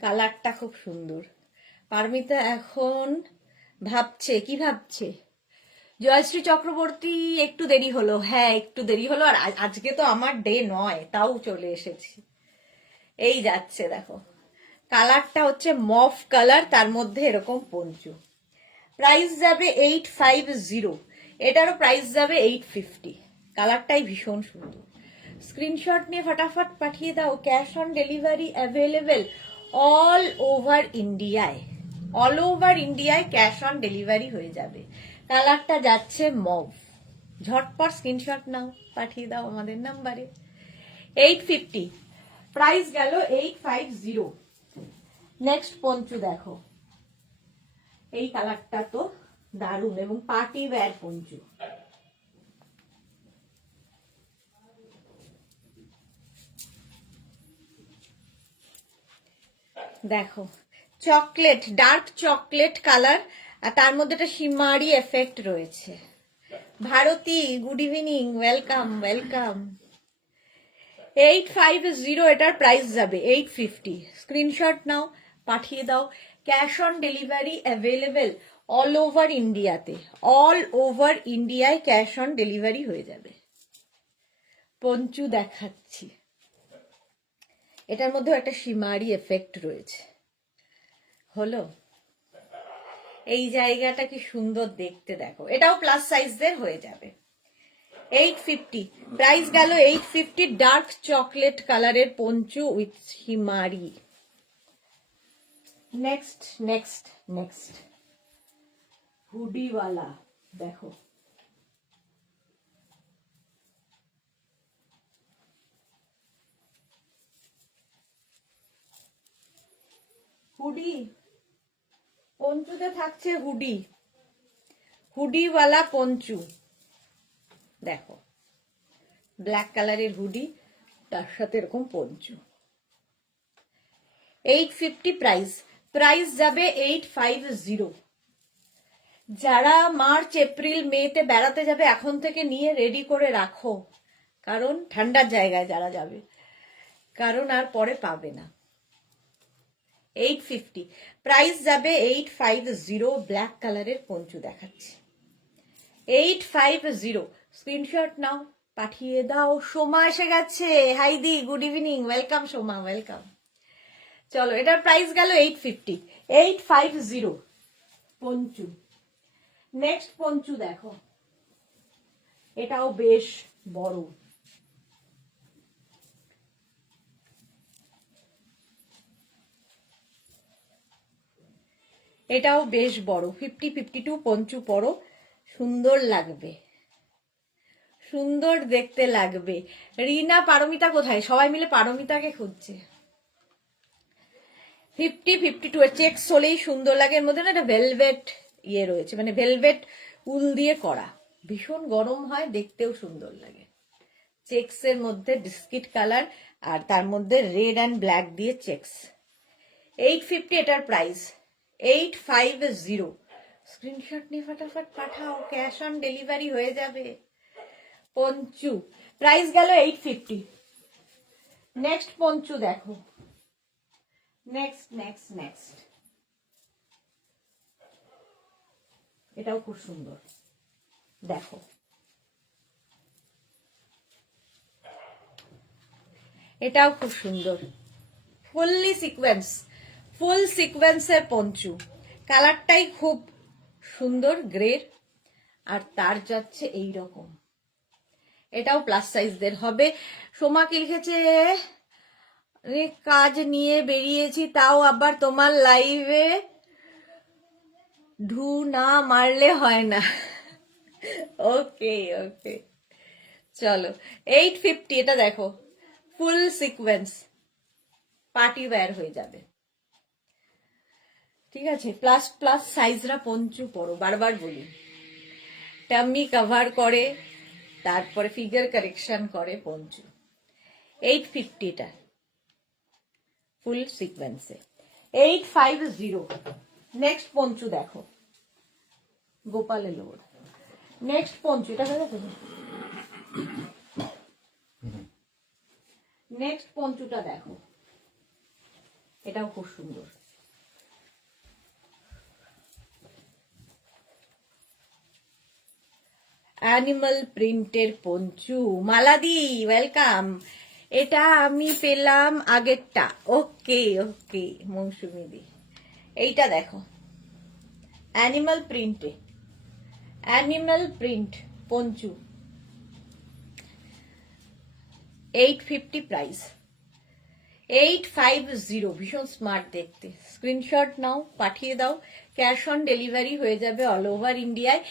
কালারটা খুব সুন্দর। পারমিতা এখন ভাবছে, কি ভাবছে? জয়শ্রী চক্রবর্তী, একটু দেরি হলো, হ্যাঁ একটু দেরি হলো, আর আজকে তো আমার ডে নয়, তাও চলে এসেছি। এই যাচ্ছে দেখো, কালারটা হচ্ছে মফ কালার, তার মধ্যে এরকম পঞ্চু। প্রাইস যাবে 850, এটারও প্রাইস যাবে 850। কালারটাই ভীষণ সুন্দর। স্ক্রিনশট নিয়ে ফটাফট পাঠিয়ে দাও, cash on delivery available all over ইন্ডিয়ায়, অল ওভার ইন্ডিয়ায় ক্যাশ অন ডেলিভারি হয়ে যাবে। কালারটা যাচ্ছে মভ, ঝটপট স্ক্রিনশট নাও, পাঠিয়ে দাও আমাদের নাম্বারে। 850, প্রাইস গেল 850। নেক্সট পঞ্চু দেখো, এই কালারটা তো দারুণ, এবং পার্টি ওয়্যার পঞ্চু। দেখো চকলেট, ডার্ক চকলেট কালার, আর তার মধ্যে একটা শিমারি এফেক্ট রয়েছে। Bharati, good evening, welcome welcome. 850 এটার প্রাইস যাবে 850। স্ক্রিনশট নাও, পাঠিয়ে দাও। Cash on delivery available all over ইন্ডিয়াতে, অল ওভার ইন্ডিয়ায় ক্যাশ অন ডেলিভারি হয়ে যাবে। পঞ্চু দেখাচ্ছি, এটার মধ্যেও একটা শিমারি এফেক্ট রয়েছে। হলো, এই জায়গাটা কি সুন্দর দেখতে, দেখো। এটাও প্লাস সাইজদের হয়ে যাবে। 850 প্রাইস গেল 850। ডার্ক চকলেট কালারের পঞ্চু উইথ হিমারি। নেক্সট নেক্সট নেক্সট হুডিওয়ালা, দেখো হুডি, পঞ্চুতে থাকছে হুডি, হুডিওয়ালা পঞ্চু। দেখো ব্ল্যাক কালারের হুডি, তার সাথে এরকম পঞ্চু। 850 প্রাইস, প্রাইস যাবে 850। যারা মার্চ এপ্রিল মেতে বেড়াতে যাবে এখন থেকে নিয়ে রেডি করে রাখো, কারণ ঠান্ডার জায়গায় যারা যাবে, কারণ আর পরে পাবে না। 850 প্রাইস যাবে 850। ব্ল্যাক কালারের পঞ্চু দেখাচ্ছি 850। স্ক্রিনশট নাও, পাঠিয়ে দাও। সোমা এসে গেছে, হাইদি good evening, welcome Soma, welcome. চলো, এটার প্রাইস গেল 850। 850 পঞ্চু। নেক্সট পঞ্চু দেখো, এটাও বেশ বড়। এটাও বেশ বড়, 50-52 পঞ্চু পরো, সুন্দর লাগবে, সুন্দর দেখতে লাগবে। রিনা, পারমিতা কোথায়? সবাই মিলে পারমিতাকে খুঁজছে। 50-52 এর চেক্স হলেই সুন্দর লাগে। এর মধ্যে না একটা ভেলভেট ইয়ে রয়েছে, মানে ভেলভেট উল দিয়ে করা, ভীষণ গরম হয়, দেখতেও সুন্দর লাগে। চেক্স এর মধ্যে বিস্কিট কালার, আর তার মধ্যে রেড অ্যান্ড ব্ল্যাক দিয়ে চেক্স। 850 এটার প্রাইস। 850। স্ক্রিনশট নিয়ে ফটাফট পাঠাও, ক্যাশ অন ডেলিভারি হয়ে যাবে। পঞ্চু প্রাইস গেল 850। নেক্সট পঞ্চু দেখো, নেক্সট নেক্সট নেক্সট, এটাও খুব সুন্দর, দেখো এটাও খুব সুন্দর, ফুললি সিকোয়েন্স, ফুল সিকোয়েন্সের পঞ্চু। কালারটাই খুব সুন্দর গ্রের, আর তার যাচ্ছে এই রকম। এটাও প্লাস সাইজদের হবে। সোমা কি লিখেছে, কাজ নিয়ে বেরিয়েছি, তাও আবার তোমার লাইভে ঢু না মারলে হয় না। ওকে ওকে, চলো 850। এটা দেখো ফুল সিকোয়েন্স, পার্টি ওয়্যার হয়ে যাবে, ঠিক আছে। প্লাস প্লাস সাইজরা পঞ্চু পরো, বারবার বলি, টাম্মি কভার করে, তারপরে ফিগার কারেকশন করে পঞ্চু। 850টা ফুল সিকোয়েন্সে। 850। নেক্সট পঞ্চু দেখো, গোপালের লোড। নেক্সট পঞ্চু, এটা দেখো, নেক্সট পঞ্চুটা দেখো, এটাও খুব সুন্দর। অ্যানিমাল প্রিন্টের পঞ্চু। মালাদি ওয়েলকাম। এটা আমি পেলাম আগেরটা। ওকে ওকে মৌসুমি দি, এইটা দেখো অ্যানিমাল প্রিন্টে, অ্যানিমাল প্রিন্ট পঞ্চু। 850 প্রাইস। 850, ভীষণ স্মার্ট দেখতে। স্ক্রিনশট নাও, পাঠিয়ে দাও, ক্যাশ অন ডেলিভারি হয়ে যাবে অল ওভার ইন্ডিয়ায়।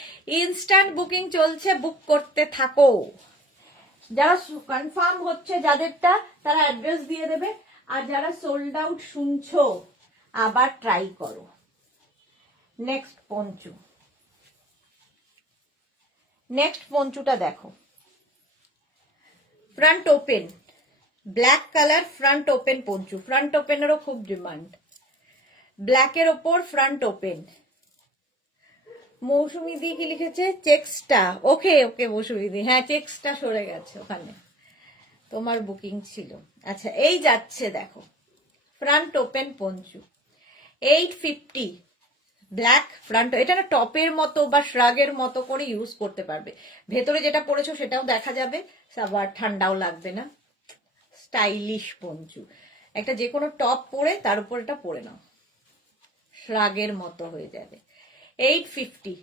ইনস্ট্যান্ট বুকিং চলছে, বুক করতে থাকো। যারা কনফার্ম হচ্ছে যাদেরটা, তারা অ্যাড্রেস দিয়ে দেবে, আর যারা সোল্ড আউট শুনছো আবার ট্রাই করো। নেক্সট পঞ্চু, নেক্সট পঞ্চুটা দেখো, front open, black colour front open poncho. Front ওপেনেরও খুব ডিমান্ড। ব্ল্যাকের ওপর ফ্রন্ট ওপেন। মৌসুমি দি কি লিখেছে? চেক্সটা। ওকে ওকে মৌসুমি দি, হ্যাঁ চেক্সটা সরে গেছে ওখানে, তোমার বুকিং ছিল। আচ্ছা এই যাচ্ছে দেখো, front open Panchu 850, black front. এটা না টপের মতো বা শ্রাগের মতো করে ইউজ করতে পারবে। ভেতরে যেটা পরেছো সেটাও দেখা যাবে, আবার ঠান্ডাও লাগবে না। স্টাইলিশ পঞ্চু, একটা যে কোনো টপ পরে তার উপর এটা পরে নাও, শ্রাগের মতো হয়ে যাবে। 850,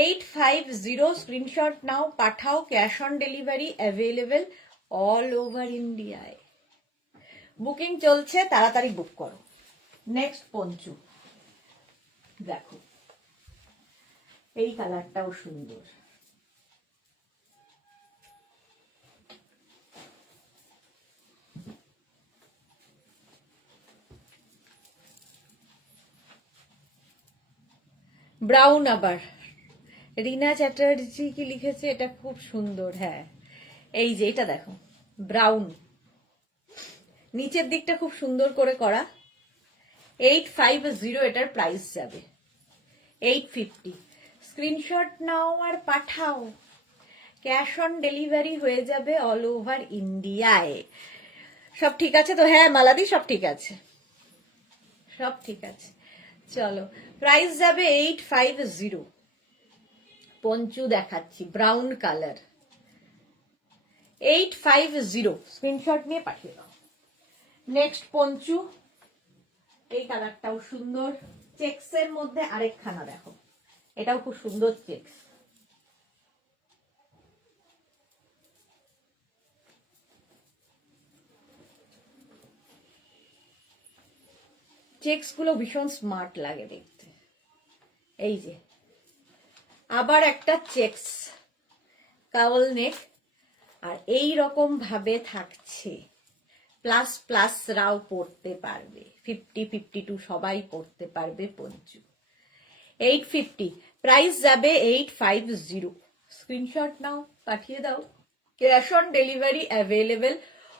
850 স্ক্রিনশট নাও, পাঠাও। Cash on delivery available all over ইন্ডিয়ায়। বুকিং চলছে, তাড়াতাড়ি বুক করো। নেক্সট পঞ্চু দেখো, এই কালারটাও সুন্দর। ব্রাউন আবার, রিনা চ্যাটার্জি কি লিখেছে? এটা খুব সুন্দর। হ্যাঁ এই যে এটা দেখো, ব্রাউন, নিচের দিকটা খুব সুন্দর করে করা। 850 এটার প্রাইস যাবে। 850 স্ক্রিনশট নাও আর পাঠাও। ক্যাশ অন ডেলিভারি হয়ে যাবে অল ওভার ইন্ডিয়ায়। সব ঠিক আছে তো? হ্যাঁ মালাদি সব ঠিক আছে, সব ঠিক আছে। চলো প্রাইস যাবে 850। পঞ্চু দেখাচ্ছি ব্রাউন কালার, 850 স্ক্রিনশট নিয়ে পাঠিয়ে দাও। নেক্সট পঞ্চু, এই কালারটাও সুন্দর, চেক্সের মধ্যে আরেকখানা দেখো, এটাও খুব সুন্দর চেক্স। চেক্স গুলো ভীষণ স্মার্ট লাগে দেখতে। এই যে আবার একটা চেক্স কাওয়াল নেক, আর এই রকম ভাবে থাকছে। প্লাস প্লাস রাও পড়তে পারবে, 50-52 সবাই পড়তে পারবে পঞ্চু। 850 প্রাইস যাবে 850। স্ক্রিনশট নাও পাঠিয়ে দাও। Cash on delivery available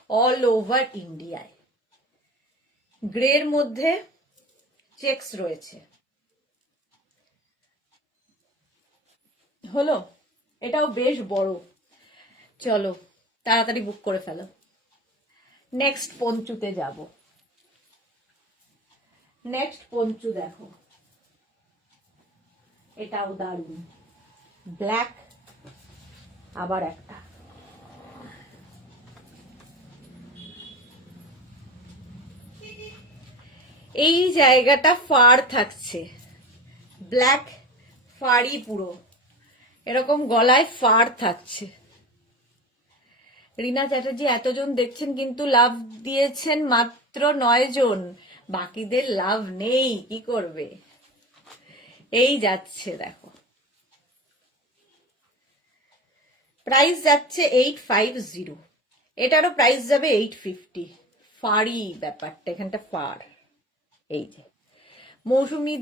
all over ইন্ডিয়ায়। গ্রের মধ্যে চেক্স রয়েছে। হলো, এটাও বেশ বড়। চলো তাড়াতাড়ি বুক করে ফেলো। নেক্সট পঞ্চুতে যাব। নেক্সট পঞ্চু দেখো, এটাও দারুণ, ব্ল্যাক আবার একটা। এই জায়গাটা ফার থাকছে, ব্ল্যাক ফাড়ি পুরো, এরকম গলায় ফার থাকছে। রিনা চ্যাটার্জি এতজন দেখছেন কিন্তু লাভ দিয়েছেন মাত্র 9 জন, বাকিদের লাভ নেই, কি করবে? এই যাচ্ছে দেখো, প্রাইস যাচ্ছে 850। এটারও প্রাইস যাবে 850। ফাড়ি ব্যাপারটা, এখানটা ফার। এই যে মৌসুমি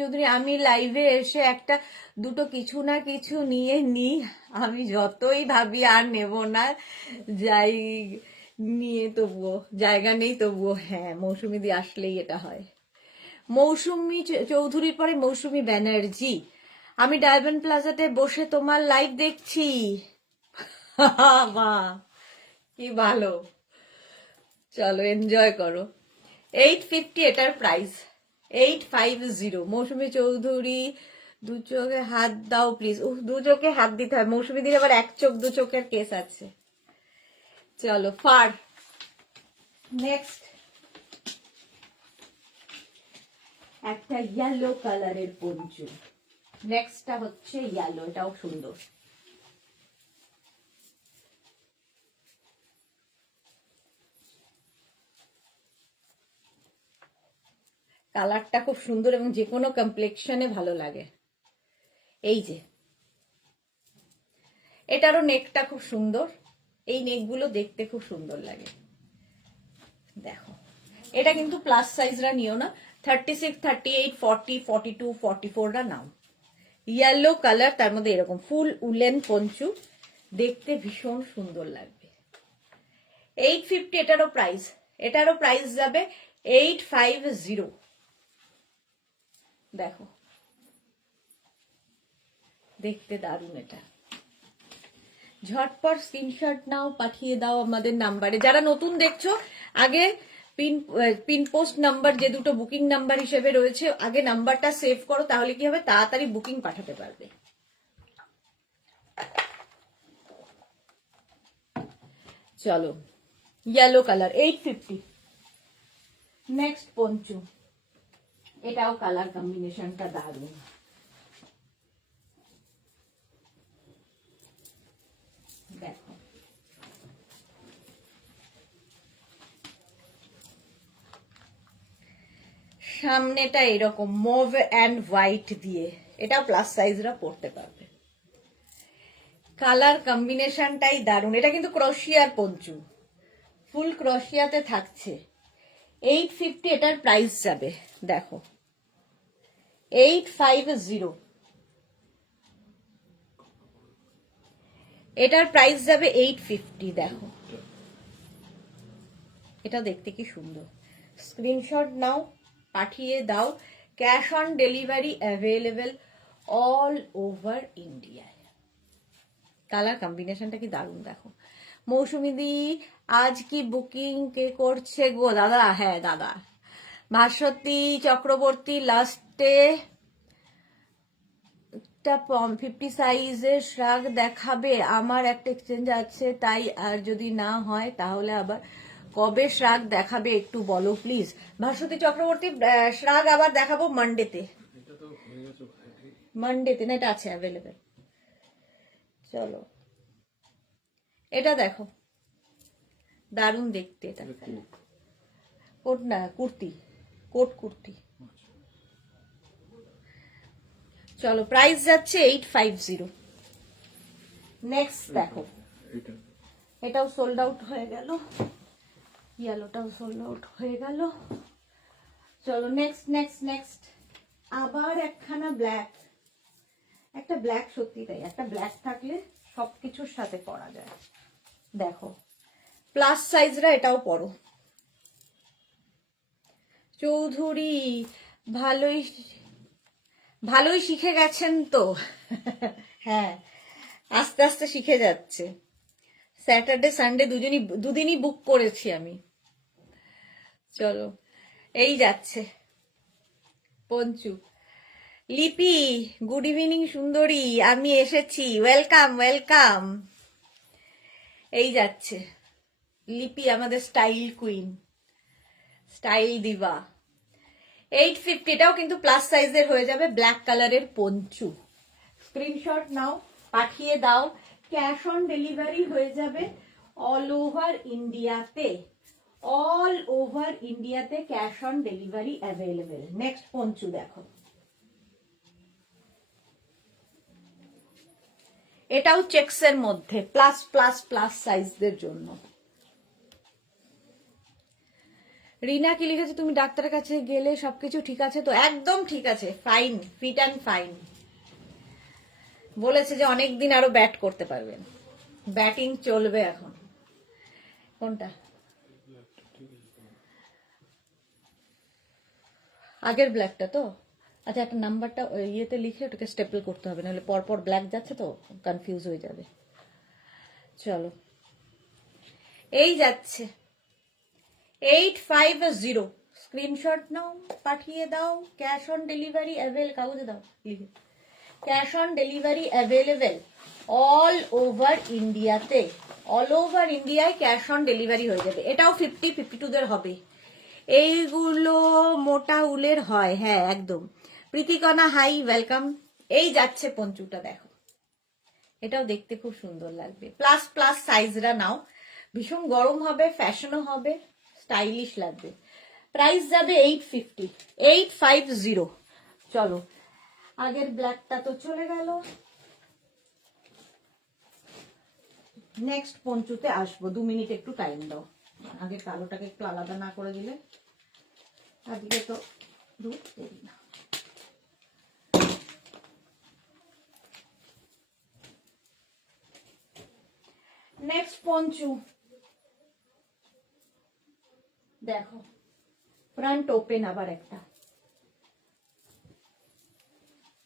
চৌধুরী, আমি লাইভে এসে একটা দুটো কিছু না কিছু নিয়ে নিই, আমি যতই ভাবি আর নেব না, যাই নিয়ে তবুও জায়গা নেই তবুও। হ্যাঁ মৌসুমি দি আসলেই এটা হয়। মৌসুমি চৌধুরীর পরে মৌসুমি ব্যানার্জি, আমি ডায়মন্ড প্লাজাতে বসে তোমার লাইভ দেখছি। বাহ কি ভালো, চলো এনজয় করো। 850 এটার প্রাইস, 850। মৌসুমি চৌধুরী দু চোখে হাত দাও প্লিজ। দু চোখে হাত দিতে হয়, মৌসুমি দিলে আবার এক চোখ দু চোখের কেস আছে। চলো ফার। নেক্সট একটা ইয়েলো কালারের পঞ্চু। নেক্সটটা হচ্ছে ইয়েলো, এটাও সুন্দর। কালারটা খুব সুন্দর এবং যে কোনো কমপ্লেক্সনে ভালো লাগে। এই যে এটারও নেকটা খুব সুন্দর, এই নেকগুলো দেখতে খুব সুন্দর লাগে। দেখো এটা কিন্তু প্লাস সাইজরা নিও না, 36, 38, 40, 42, 44রা নাও। ইয়েলো কালার, তার মধ্যে এরকম ফুল উলেন পঞ্চু, দেখতে ভীষণ সুন্দর লাগবে। 850 এটারও প্রাইস যাবে 850। দেখো দেখতে দারুণ, এটা ঝটপট স্ক্রিনশট নাও, পাঠিয়ে দাও আমাদের নাম্বারে। যারা নতুন দেখছো, আগে পিন পোস্ট নাম্বার যে দুটো বুকিং নাম্বার হিসেবে রয়েছে, আগে নাম্বারটা সেভ করো, তাহলে কি হবে, তাড়াতাড়ি বুকিং পাঠাতে পারবে। চলো, ইয়েলো কালার 850। নেক্সট পঞ্চু, এটাও কালার কম্বিনেশনটা দারুণ। দেখো সামনেটা এরকম মুভ অ্যান্ড হোয়াইট দিয়ে, এটা প্লাস সাইজরা পড়তে পারবে। কালার কম্বিনেশনটাই দারুণ। এটা কিন্তু ক্রোশিয়ার পঞ্চু, ফুল ক্রোশিয়াতে থাকছে। 850 এটার প্রাইস যাবে, দেখো 850। এটার প্রাইস যাবে 850। দেখো এটা দেখতে কি সুন্দর। স্ক্রিনশট নাও, পাঠিয়ে দাও। Cash on delivery available all over ইন্ডিয়ায়। কালার কম্বিনেশনটা কি দারুণ। দেখো মৌসুমি দি, আজ কি বুকিং কে করছে গো দাদা? হ্যাঁ দাদা। ভাস্বতী চক্রবর্তী, লাস্টে একটা 50 সাইজের শ্রাগ দেখাবে, আমার একটা এক্সচেঞ্জ আছে তাই, আর যদি না হয় তাহলে আবার কবে শ্রাগ দেখাবে একটু বলো প্লিজ। ভাস্বতী চক্রবর্তী, শ্রাগ আবার দেখাবো মানডেতে। এটা তো হয়ে গেছে ভাই। মানডেতে না, এটা আছে অ্যাভেলেবেল। চলো এটা দেখো, দারুণ দেখতে। এটা এটা কোট। কোট না, কুর্তি, কোট কুর্তি। আচ্ছা। চলো প্রাইস যাচ্ছে 850। নেক্সট দেখো, এটা এটাও সোল্ড আউট হয়ে গেল, ইয়েলোটাও সোল্ড আউট হয়ে গেল। চলো নেক্সট নেক্সট নেক্সট, আবার একখানা ব্ল্যাক। একটা ব্ল্যাক, সত্যি তাই, একটা ব্ল্যাক থাকলে সবকিছুর সাথে পরা যায়। দেখো প্লাস সাইজরা এটাও পরো। চৌধুরী, ভালোই ভালোই শিখে গেছেন তো। হ্যাঁ, আস্তে আস্তে শিখে যাচ্ছে। স্যাটারডে সানডে দুদিনই বুক করেছি আমি। চলো এই যাচ্ছে পঞ্চু। লিপি, গুড ইভিনিং সুন্দরী, আমি এসেছি, ওয়েলকাম ওয়েলকাম। এই যাচ্ছে লিপি, আমাদের স্টাইল কুইন, স্টাইল দিবা। 850, এটাও কিন্তু প্লাস সাইজের হয়ে যাবে, ব্ল্যাক কালারের পঞ্চু। স্ক্রিনশট নাও, পাঠিয়ে দাও। ক্যাশ অন ডেলিভারি হয়ে যাবে অল ওভার ইন্ডিয়াতে। অল ওভার ইন্ডিয়াতে cash on delivery available. Next poncho দেখো, এটাও চেকসের মধ্যে, প্লাস প্লাস প্লাস সাইজদের জন্য। রিনা কি লিখেছে, তুমি ডাক্তারের কাছে গেলে সবকিছু ঠিক আছে তো? একদম ঠিক আছে, ফাইন, ফিট অ্যান্ড ফাইন। বলেছে যে অনেকদিন আরো ব্যাট করতে পারবেন, ব্যাটিং চলবে এখন। কোনটা? আগের ব্ল্যাকটা তো? আচ্ছা, একটা নাম্বারটা ইয়েতে লিখে ওটাকে স্টেপল করতে হবে, নাহলে পরপর ব্ল্যাক যাচ্ছে তো কনফিউজ হয়ে যাবে। চলো এই যাচ্ছে 850। স্ক্রিনশট নাও, পাঠিয়ে দাও। ক্যাশ অন ডেলিভারি অ্যাভেল, কাগজে দাও লিখে, cash on delivery available all over ইন্ডিয়াতে। অল ওভার ইন্ডিয়ায় ক্যাশ অন ডেলিভারি হয়ে যাবে। এটাও 52 হবে। এইগুলো মোটা উলের হয়, হ্যাঁ একদম। Pritikana high, welcome. এই যাচ্ছে পঞ্চুটা, দেখো এটাও দেখতে খুব সুন্দর লাগবে। প্লাস প্লাস সাইজরা নাও, ভীষণ গরম হবে, ফ্যাশনও হবে, স্টাইলিশ লাগবে। প্রাইস যাবে 850। 850। চলো আগের ব্ল্যাকটা তো চলে গেল, নেক্সট পঞ্চুতে আসবো। 2 মিনিট একটু টাইম দাও, আগে কালোটাকে একটু আলাদা না করে দিলে আজকে তো দেরি না। নেক্সট পঞ্চু দেখো, ফ্রন্ট ওপেন,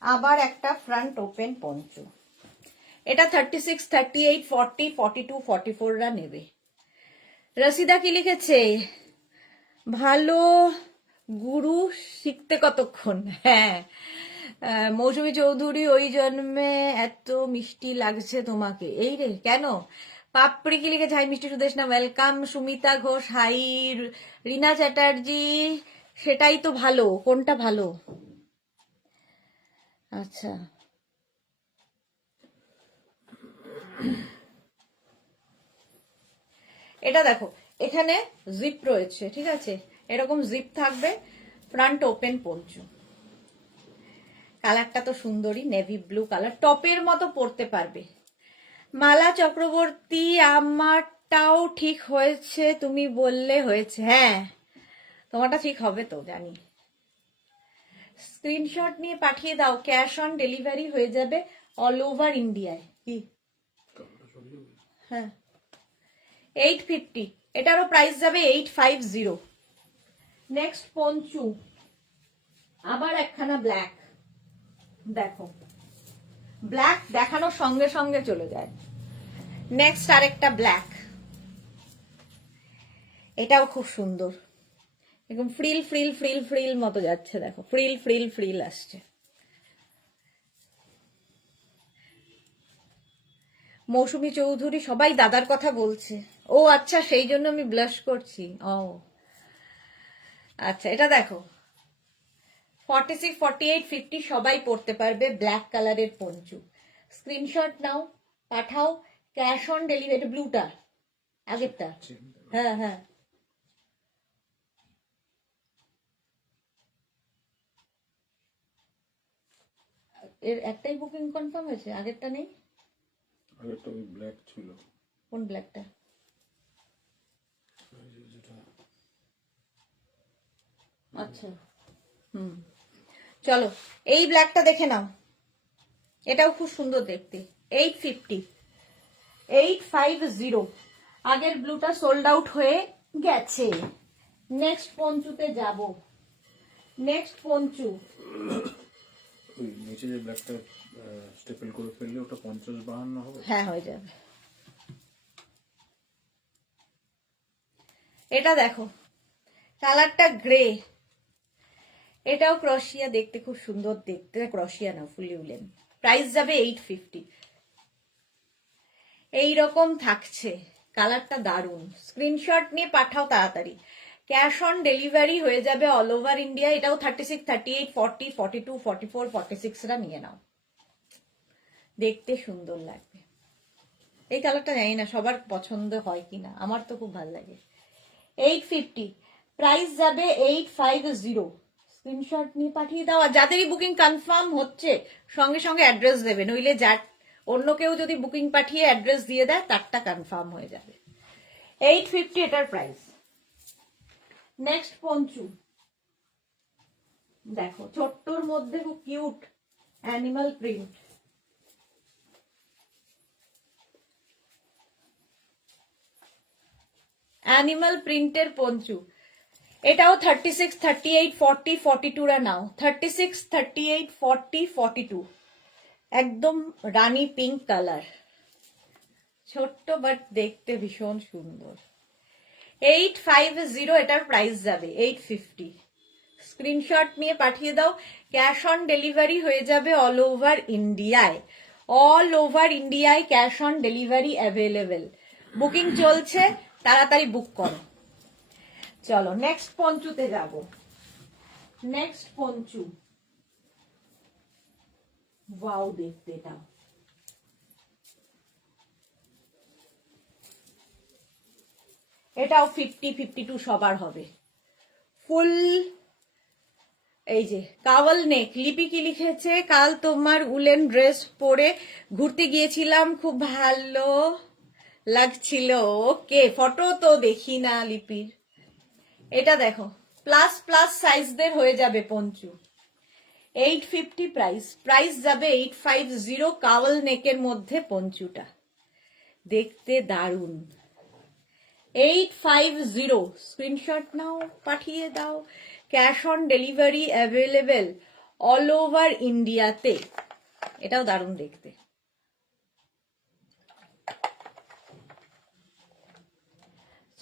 আবার একটা ফ্রন্ট ওপেন পঞ্চু। এটা 36, 38, 40, 42, 44 রা নেবে। রসিদা কি লিখেছে? ভালো গুরু শিখতে কতক্ষণ? হ্যাঁ, মৌসুমী চৌধুরী, ওই জন্মে এত মিষ্টি লাগছে তোমাকে। এই রে, কেন? পাপড়ি কি লিখেছে? হাই মিষ্টি সুদেশ না, ওয়েলকাম। সুমিতা ঘোষ হাই। রিনা চ্যাটার্জি, সেটাই তো ভালো। কোনটা ভালো? আচ্ছা, এটা দেখো, এখানে জিপ রয়েছে, ঠিক আছে, এরকম জিপ থাকবে, ফ্রন্ট ওপেন পঞ্চু। কালারটা তো সুন্দরী, নেভি ব্লু কালার, টপের মতো পরতে পারবে। মালা চক্রবর্তী, আমারটাও ঠিক হয়েছে, তুমি বললে হয়েছে। হ্যাঁ, তোমারটা ঠিক হবে তো, জানি। স্ক্রিনশট নিয়ে পাঠিয়ে দাও, ক্যাশ অন ডেলিভারি হয়ে যাবে অল ওভার ইন্ডিয়ায়। কি? হ্যাঁ, 850, এটারও প্রাইস যাবে 850। নেক্সট পঞ্চু, আবার একখানা ব্ল্যাক। দেখো, ব্ল্যাক দেখানোর সঙ্গে সঙ্গে চলে যায়। নেক্সট আরেকটা ব্ল্যাক, এটাও খুব সুন্দর, একদম ফ্রিল ফ্রিল ফ্রিল ফ্রিল মতো যাচ্ছে। দেখো, ফ্রিল ফ্রিল ফ্রিল আসছে। মৌসুমী চৌধুরী, সবাই দাদার কথা বলছে। ও আচ্ছা, সেই জন্য আমি ব্লাশ করছি। ও আচ্ছা, এটা দেখো, 46, 48, 50 সবাই পড়তে পারবে, ব্ল্যাক কালারের পঞ্চু। স্ক্রিনশট নাও, পাঠাও, ক্যাশ অন ডেলিভারি। ব্লুটা, আগেরটা। হ্যাঁ হ্যাঁ, এর একটাই বুকিং কনফার্ম হয়েছে, আগেরটা নেই। আগেরটা ওই ব্ল্যাক ছিল। কোন ব্ল্যাকটা? আচ্ছা, চলো এই ব্ল্যাকটা দেখে নাও, এটাও খুব সুন্দর দেখতে। 850, 850। আগের ব্লুটা সোল্ড আউট হয়ে গেছে। নেক্সট পঞ্চুতে যাব। নেক্সট পঞ্চু, ওই নিচে যে ব্ল্যাকটা স্টেপল করে ফেললে ওটা 50-52 হবে। হ্যাঁ, হয়ে যাবে। এটা দেখো, কালারটা গ্রে, এটাও ক্রশিয়া, দেখতে খুব সুন্দর দেখতে। ক্রশিয়া না, ফুলি উলেন। প্রাইস যাবে 850। এইরকম থাকছে, কালারটা দারুন। স্ক্রিনশট নিয়ে পাঠাও তাড়াতাড়ি, ক্যাশ অন ডেলিভারি হয়ে যাবে অল ওভার ইন্ডিয়া। এটাও 36, 38, 40, 42, 44, 46 রা নিয়ে নাও, দেখতে সুন্দর লাগবে। এই কালারটা জানি না সবার পছন্দ হয় কিনা, আমার তো খুব ভালো লাগে। 850, প্রাইস যাবে 850। স্ক্রিনশট নিয়ে পাঠিয়ে দাও। আর যাদেরই বুকিং কনফার্ম হচ্ছে সঙ্গে সঙ্গে অ্যাড্রেস দেবে, নইলে যার অন্য কেউ যদি বুকিং পাঠিয়ে অ্যাড্রেস দিয়ে দেয় তারটা কনফার্ম হয়ে যাবে। 850 এটার প্রাইস। নেক্সট পঞ্চু দেখো, ছোট্টর মধ্যে খুব কিউট অ্যানিমাল প্রিন্ট। অ্যানিমাল প্রিন্টের পঞ্চু, এটাও 36, 38, 40, 42 রা নাও। 36, 38, 40, 42, একদম রানী পিঙ্ক কালার, ছোট্ট বাট দেখতে ভীষণ সুন্দর। 850, এটার প্রাইস যাবে 850। স্ক্রিনশট নিয়ে পাঠিয়ে দাও, ক্যাশ অন ডেলিভারি হয়ে যাবে অল ওভার ইন্ডিয়ায়। অল ওভার ইন্ডিয়ায় cash on delivery available. Booking চলছে, তাড়াতাড়ি বুক করো। চলো নেক্সট পঞ্চুতে যাব। নেক্সট পঞ্চু, ওয়াও দেখতে এটা, এটাও 50, 52 সবার হবে। ফুল, এই যে কাওয়াল নেক। লিপি কি লিখেছে? কাল তোমার উলেন ড্রেস পরে ঘুরতে গিয়েছিলাম, খুব ভালো লাগছিল। ওকে, ফটো তো দেখি না লিপির। এটা দেখো, প্লাস প্লাস সাইজদের হয়ে যাবে পঞ্চু। 850 প্রাইস, প্রাইস যাবে 850। কাওয়াল নেকের মধ্যে পঞ্চুটা দেখতে দারুণ। 850 স্ক্রিনশট নাও, পাঠিয়ে দাও। Cash on delivery available all over ইন্ডিয়াতে। এটাও দারুণ দেখতে।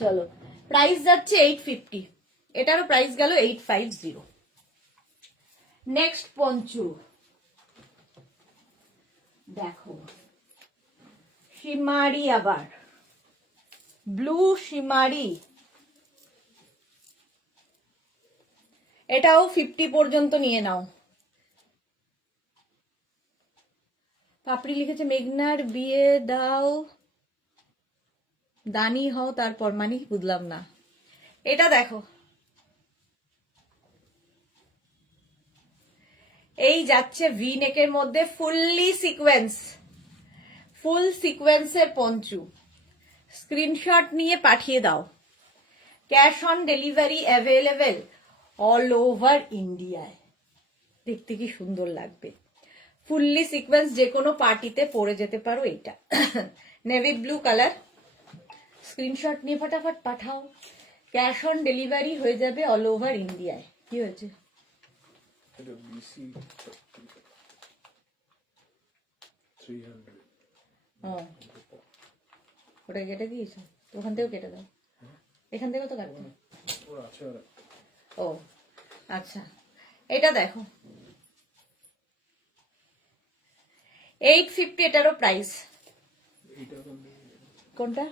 চলো, প্রাইস যাচ্ছে 850, এটারও প্রাইস গেল 850। নেক্সট পঞ্চু দেখো, শিমারি, আবার ব্লু শিমারি। এটাও 50 পর্যন্ত নিয়ে নাও। পাপড়ি লিখেছে মেঘনার বিয়ে দাও, দানি হও, তারপর মানে কি বুঝলাম না। এটা দেখো, এই যাচ্ছে ভি নেকের মধ্যে ফুললি সিকোয়েন্স, ফুল সিকোয়েন্সের পঞ্চু। স্ক্রিনশট নিয়ে পাঠিয়ে দাও। Cash on delivery available all over ইন্ডিয়ায়। দেখতে কি সুন্দর লাগবে, ফুললি সিকোয়েন্স, যে কোনো পার্টিতে পরে যেতে পারো। এইটা নেভি ব্লু কালার। স্ক্রিনশট নিয়ে ফটাফট পাঠাও। ক্যাশ অন ডেলিভারি হয়ে যাবে অল ওভার ইন্ডিয়ায়। কি হয়েছে? এটা বিসি 300। ওটা কেটে দিয়েছো তো? ওখান থেকেও কেটে দাও, এখান থেকেও তো কাটবে। ওর আছে আর ও আচ্ছা, এটা দেখো 850, এটারও প্রাইস। এইটা কোনটা?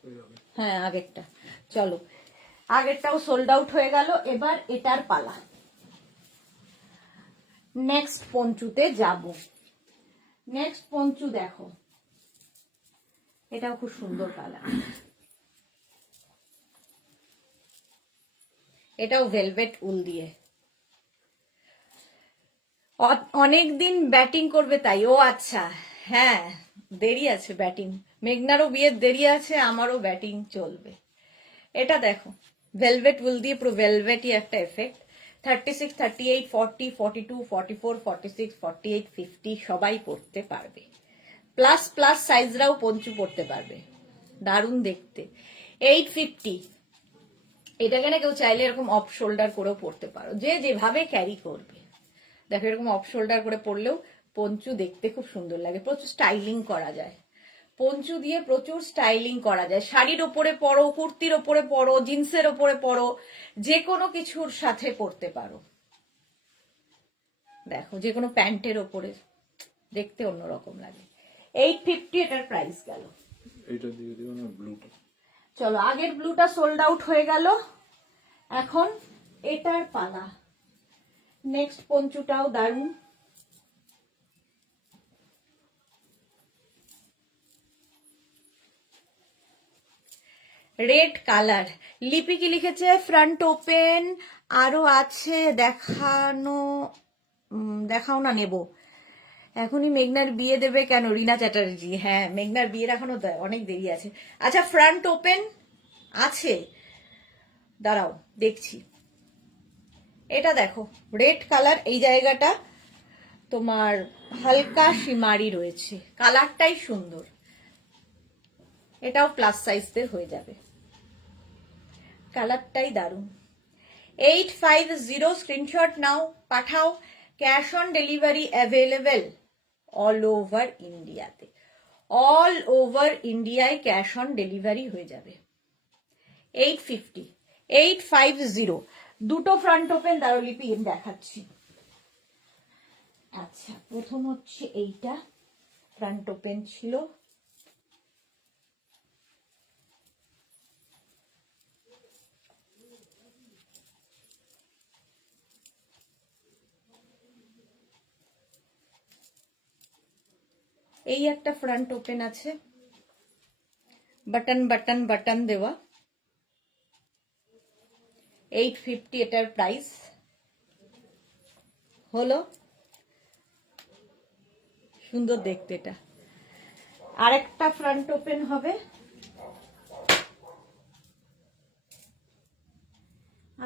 হয়ে যাবে। হ্যাঁ, আগেরটা। চলো, আগেরটাও সোল্ড আউট হয়ে গেল, এবার এটার পালা। নেক্সট পঞ্চুতে যাব। নেক্সট পঞ্চু দেখো, এটাও খুব সুন্দর কালার। এটাও ভেলভেট উল দিয়ে। অনেকদিন ব্যাটিং করবে তাই? ও আচ্ছা, হ্যাঁ দেরি আছে ব্যাটিং। মেঘনারও বিয়ের দেরি আছে, আমারও ব্যাটিং চলবে। এটা দেখো, ভেলভেট উল দিয়ে পুরো ভেলভেটই একটা এফেক্ট। 36, 38, 40, 42, 44, 46, 48, 50 সবাই পড়তে পারবে। প্লাস প্লাস সাইজরাও পঞ্চু পড়তে পারবে। দারুণ দেখতে। 850। এটাকে না কেউ চাইলে এরকম অফ শোল্ডার করেও পড়তে পারো, যে যেভাবে ক্যারি করবে। দেখো, এরকম অফ শোল্ডার করে পরলেও পঞ্চু দেখতে খুব সুন্দর লাগে। প্রচুর স্টাইলিং করা যায় পঞ্চু দিয়ে, প্রচুর স্টাইলিং করা যায়। শাড়ির ওপরে পরো, কুর্তির ওপরে পরো, জিন্সের ওপরে পরো, যে কোনো কিছুর সাথে পরতে পারো। দেখো, যে কোনো প্যান্টের ওপরে দেখতে অন্যরকম লাগে। 850 এটার প্রাইস গেল। এইটা দিয়ে দিও না, ব্লুটা। চলো, আগের ব্লুটা সোল্ড আউট হয়ে গেল, এখন এটার পালা। নেক্সট পঞ্চুটাও দারুণ। Red colour. লিপি কি লিখেছে? ফ্রন্ট ওপেন আরো আছে, দেখাও না, নেব। এখনই মেঘনার বিয়ে দেবে কেন? রিনা চ্যাটার্জি। হ্যাঁ, মেঘনার বিয়ের এখনো অনেক দেরি আছে। আচ্ছা, ফ্রন্ট ওপেন আছে, দাঁড়াও দেখছি। এটা দেখো, রেড কালার, এই জায়গাটা তোমার হালকা শিমারি রয়েছে, কালারটাই সুন্দর। এটাও প্লাস সাইজদের হয়ে যাবে, কালারটাই দারুণ। 850 স্ক্রিনশট নাও, পাঠাও। Cash on delivery available all over ইন্ডিয়াতে। অল ওভার ইন্ডিয়ায় ক্যাশ অন ডেলিভারি হয়ে যাবে। 850, 850। দুটো ফ্রন্ট ওপেন দাঁড়ো লিপি দেখাচ্ছি। আচ্ছা, প্রথম হচ্ছে এইটা, ফ্রন্ট ওপেন ছিল। এই একটা ফ্রন্ট ওপেন আছে, বাটন বাটন বাটন দেওয়া। 850 এটার প্রাইস হলো। সুন্দর দেখতে এটা। আরেকটা ফ্রন্ট ওপেন হবে,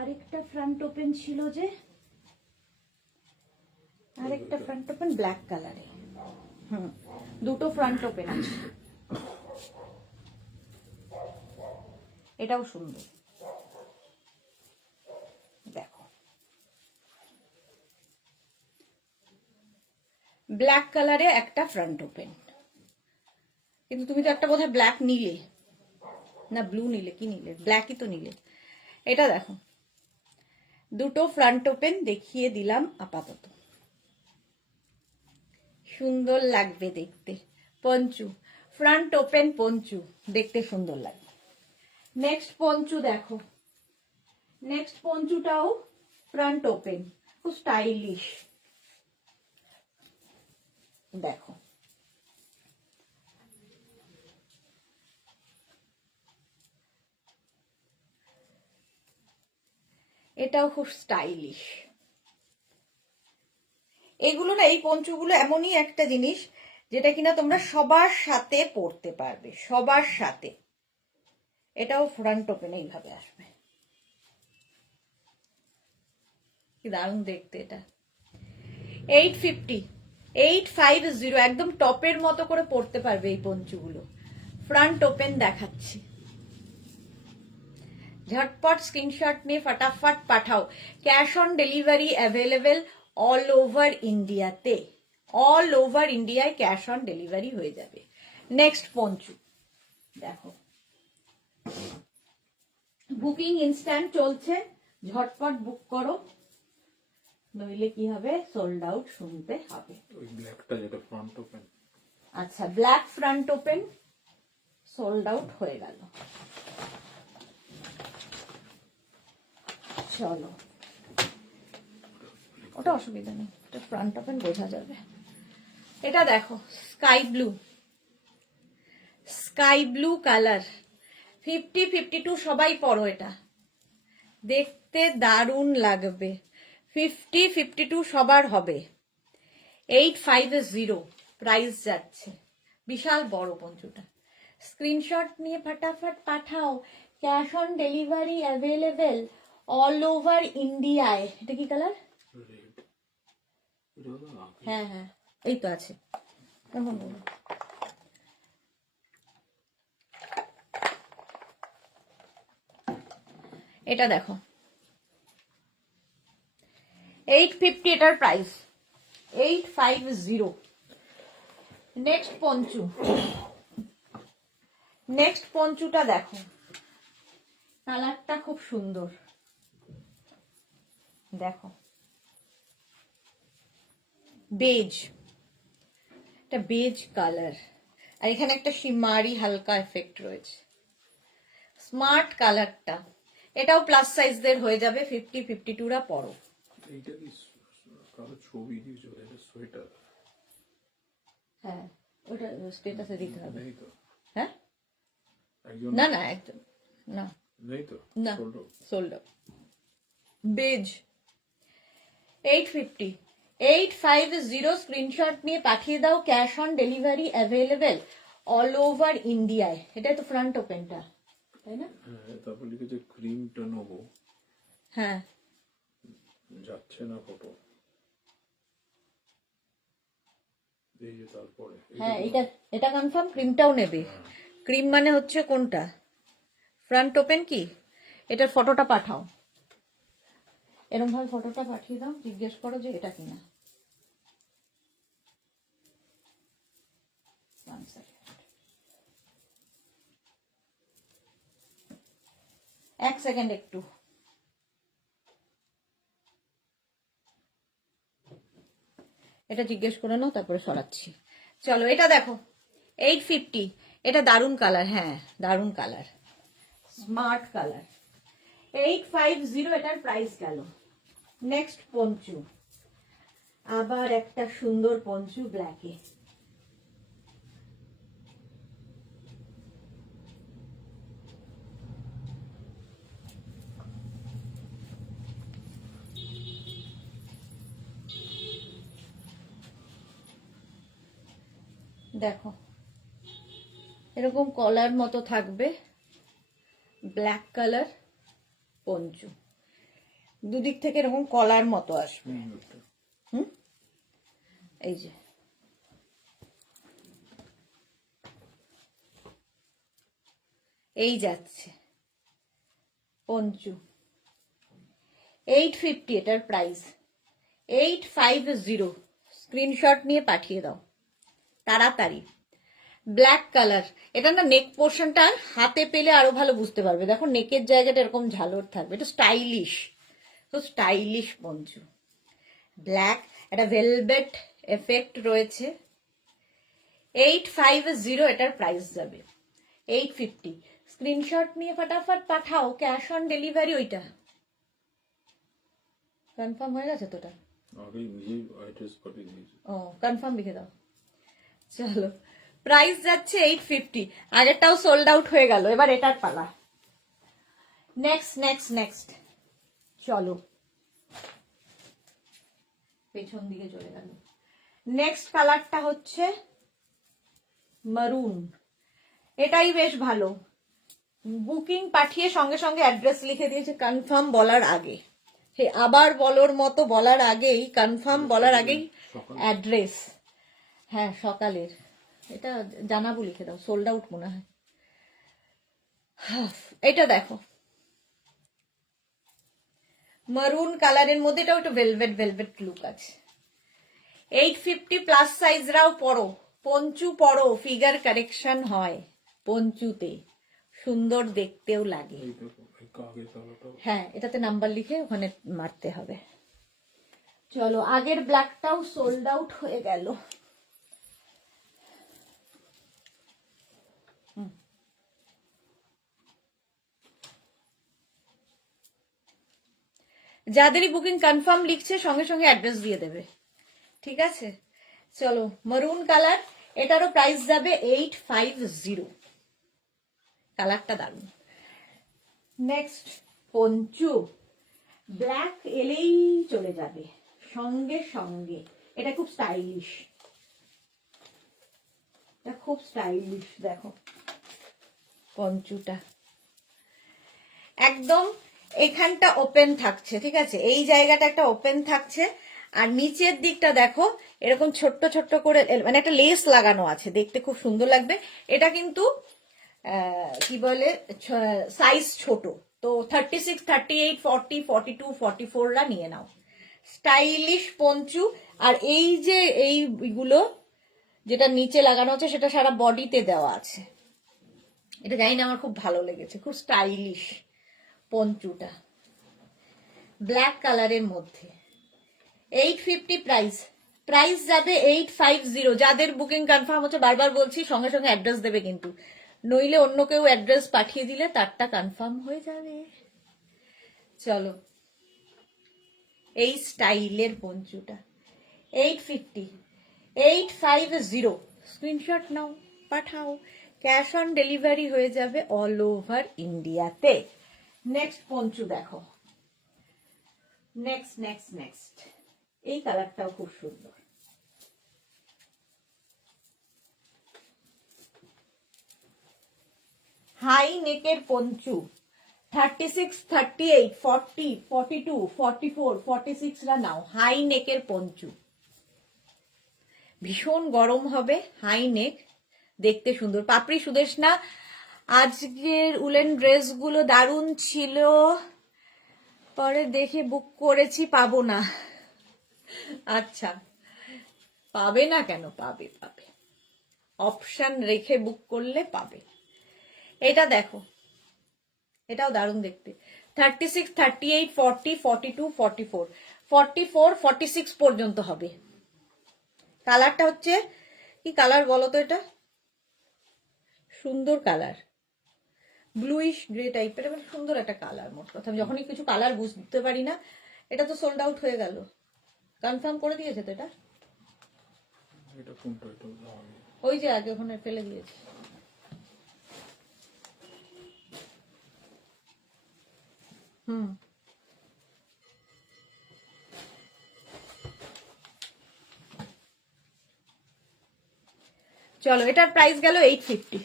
আরেকটা ফ্রন্ট ওপেন ছিল যে, আরেকটা ফ্রন্ট ওপেন ব্ল্যাক কালারে। দুটো ফ্রন্ট ওপেন আছে। এটাও সুন্দর, দেখো ব্ল্যাক কালারে একটা ফ্রন্ট ওপেন। কিন্তু তুমি তো একটা বোধহয় ব্ল্যাক নিলে না, ব্লু নিলে, কি নিলে? ব্ল্যাকই তো নিলে। এটা দেখো, দুটো ফ্রন্ট ওপেন দেখিয়ে দিলাম আপাতত, সুন্দর লাগবে দেখতে। পঞ্চু, ফ্রন্ট ওপেন পঞ্চু, দেখতে সুন্দর লাগবে। নেক্সট পঞ্চু দেখো, নেক্সট পঞ্চুটাও ফ্রন্ট ওপেন, খুব স্টাইলিশ। দেখো এটাও খুব স্টাইলিশ। এগুলো না, এই পঞ্চুগুলো এমনই একটা জিনিস যেটা কিনা তোমরা সবার সাথে পরতে পারবে, সবার সাথে। এটাও ফ্রন্ট ওপেন এইভাবে আসবে, কি দারুণ দেখতে এটা। 850, 850, একদম টপের মতো করে পরতে পারবে এই পঞ্চুগুলো। ফ্রন্ট ওপেন দেখাচ্ছি, ঝটপট স্ক্রিনশট নিয়ে ফটাফট পাঠাও। Cash on delivery available all over ইন্ডিয়াতে, অল ওভার ইন্ডিয়ায় ক্যাশ অন ডেলিভারি হয়ে যাবে। নেক্সট পঞ্চু দেখো, বুকিং ইনস্ট্যান্ট চলছে, ঝটপট বুক করো, নইলে কি হবে, সোল্ড আউট শুনতে হবে। ওই ব্ল্যাকটা যেটা ফ্রন্ট ওপেন, আচ্ছা, black front open sold out হয়ে গেল। চলো, ওটা অসুবিধা নেই, এটা ফ্রন্ট ওপেন বোঝা যাবে। এটা দেখো, sky blue, sky blue colour, 50-52 সবাই পরো, এটা দেখতে দারুণ লাগবে। 50-52 সবার হবে। 850 প্রাইস যাচ্ছে, বিশাল বড় পঞ্চুটা। স্ক্রিনশট নিয়ে ফটাফট পাঠাও, cash on delivery available all over ইন্ডিয়ায়। এটা কি কালার? রেড, হ্যাঁ হ্যাঁ, এই তো আছে। এখন বলো। এটা দেখো, 850 এটার প্রাইস, 850। নেক্সট পঞ্চু, নেক্সট পঞ্চুটা দেখো, কালারটা খুব সুন্দর, দেখো বেজ, এটা বেজ কালার, আর এখানে একটা শিমারি হালকা এফেক্ট রয়েছে। স্মার্ট কালারটা, এটাও প্লাস সাইজদের হয়ে যাবে। 50-52রা পরো। এইটা কি কারো ছবি দিয়েছো? এটা সোয়েটার? হ্যাঁ, ওটা স্টেটাসে দিতে হবে। নেই তো হ্যাঁ, একজন, না না, একদম না, নেই তো না, sold out? Sold out. Beige 850, 850 screenshot নিয়ে পাঠিয়ে দাও, cash on delivery available all over ইন্ডিয়ায়। এটাই তো ফ্রন্ট ওপেনটা, তাই না? হ্যাঁ, তারপর লিখেছে ক্রিমটা নেবো, হ্যাঁ, যাচ্ছে না ফটো। এই যে তারপরে হ্যাঁ, এটা কনফার্ম, ক্রিমটাও নেবে। ক্রিম মানে হচ্ছে কোনটা, ফ্রন্ট ওপেন কি? এটার ফটোটা পাঠাও, এরকম ভাবে ফটোটা পাঠিয়ে দাও, জিজ্ঞেস করো যে এটা কিনা। One second. এক সেকেন্ড একটু, এটা জিজ্ঞেস করে নাও, তারপরে সরাচ্ছি। চলো, এটা দেখো, 850, এটা দারুণ কালার, হ্যাঁ দারুণ কালার, স্মার্ট কালার। 850 এটার প্রাইস গেল। নেক্সট পঞ্চু, আবার একটা সুন্দর পঞ্চু ব্ল্যাকে। দেখো, এরকম কলার মতো থাকবে, ব্ল্যাক কালার পঞ্চু, দুদিক থেকে এরকম কলার মতো আসবে। হুম, এই যে এই যাচ্ছে, পঞ্চু 850 এটার প্রাইস 850 স্ক্রিনশট নিয়ে পাঠিয়ে দাও তাড়াতাড়ি ব্ল্যাক কালার এটা না নেক পোর্শনটা হাতে পেলে আরো ভালো বুঝতে পারবে দেখো নেকের জায়গাটা এরকম ঝালর থাকবে এটা স্টাইলিশ তো স্টাইলিশ পঞ্চু ব্ল্যাক একটা ভেলভেট এফেক্ট রয়েছে 850 এটার প্রাইস যাবে 850 স্ক্রিনশট নিয়ে ফটাফট পাঠাও ক্যাশ অন ডেলিভারি ওইটা কনফার্ম হয়ে গেছে তোটা আগেই নিজেই অ্যাড্রেস পাঠিয়ে দিয়েছি ও কনফার্ম লিখে দাও চলো প্রাইস যাচ্ছে 850 আগেরটাও সোল্ড আউট হয়ে গেল এবার এটার পালা নেক্সট চলো পেছন দিকে চলে গেল নেক্সট কালারটা হচ্ছে মারুন এটাই বেশ ভালো বুকিং পাঠিয়ে সঙ্গে সঙ্গে অ্যাড্রেস লিখে দিয়েছে কনফার্ম বলার আগে হে আবার বলার মতো বলার আগেই কনফার্ম বলার আগেই অ্যাড্রেস হ্যাঁ সকালের এটা জানাবো লিখে দাও সোল্ড আউট মনে হয় এটা দেখো মারুন কালারের মধ্যে এটাও একটু ভেলভেট লুক আছে 850 প্লাস সাইজরাও পরো পঞ্চু পরো ফিগার কারেকশন হয় পঞ্চুতে সুন্দর দেখতেও লাগে এই দেখো এই কাগজের কালারটা হ্যাঁ এটাতে নাম্বার লিখে ওখানে মারতে হবে চলো আগের ব্ল্যাকটাও সোল্ড আউট হয়ে গেল যাদেরই বুকিং কনফার্ম লিখছে সঙ্গে সঙ্গে অ্যাড্রেস দিয়ে দেবে ঠিক আছে চলো মারুন কালার এটারও প্রাইস যাবে 850 কালারটা দারুন নেক্সট পঞ্চু ব্ল্যাক এলেই চলে যাবে সঙ্গে সঙ্গে এটা খুব স্টাইলিশ দেখো পঞ্চুটা একদম এখানটা ওপেন থাকছে ঠিক আছে এই জায়গাটা একটা ওপেন থাকছে আর নিচের দিকটা দেখো এরকম ছোট্ট ছোট্ট করে মানে একটা লেস লাগানো আছে দেখতে খুব সুন্দর লাগবে এটা কিন্তু কি বলে সাইজ ছোট তো 36 38 40 42 44 রা নিয়ে নাও স্টাইলিশ পঞ্চু আর এই যে এইগুলো যেটা নিচে লাগানো আছে সেটা সারা বডিতে দেওয়া আছে এটা জানি না আমার খুব ভালো লেগেছে খুব স্টাইলিশ পঞ্চুটা ব্ল্যাক কালারের মধ্যে 850 প্রাইস যাবে 850 যাদের বুকিং কনফার্ম হচ্ছে বারবার বলছি সঙ্গে সঙ্গে অ্যাড্রেস দেবে কিন্তু নইলে অন্য কেউ অ্যাড্রেস পাঠিয়ে দিলে তারটা কনফার্ম হয়ে যাবে চলো এই স্টাইলের পঞ্চুটা 850 স্ক্রিনশট নাও পাঠাও ক্যাশ অন ডেলিভারি হয়ে যাবে অল ওভার ইন্ডিয়াতে নেক্সট পঞ্চু দেখো নেক্সট এই কালারটাও খুব সুন্দর হাই নেকের পঞ্চু 36 38 40 42 44 46 রা নাও হাই নেকের পঞ্চু ভীষণ গরম হবে হাই নেক দেখতে সুন্দর পাপড়ি সুদেশনা আজকের উলেন ড্রেসগুলো দারুণ ছিল পরে দেখে বুক করেছি পাবো না আচ্ছা পাবে না কেন পাবে অপশন রেখে বুক করলে পাবে এটা দেখো এটাও দারুণ দেখতে 36 38 40 42 44 44 46 পর্যন্ত হবে কালারটা হচ্ছে কি কালার বলো তো এটা সুন্দর কালার ব্লুইশ গ্রে টাইপের মানে সুন্দর একটা কালার মোট কথা যখনই কিছু কালার বুঝতে পারি না এটা তো সোল্ড আউট হয়ে গেল কনফার্ম করে দিয়েছে তো এটা কোনটা এটা ওই যে আগে ওখানে ফেলে দিয়েছে চলো এটার প্রাইস গেল 850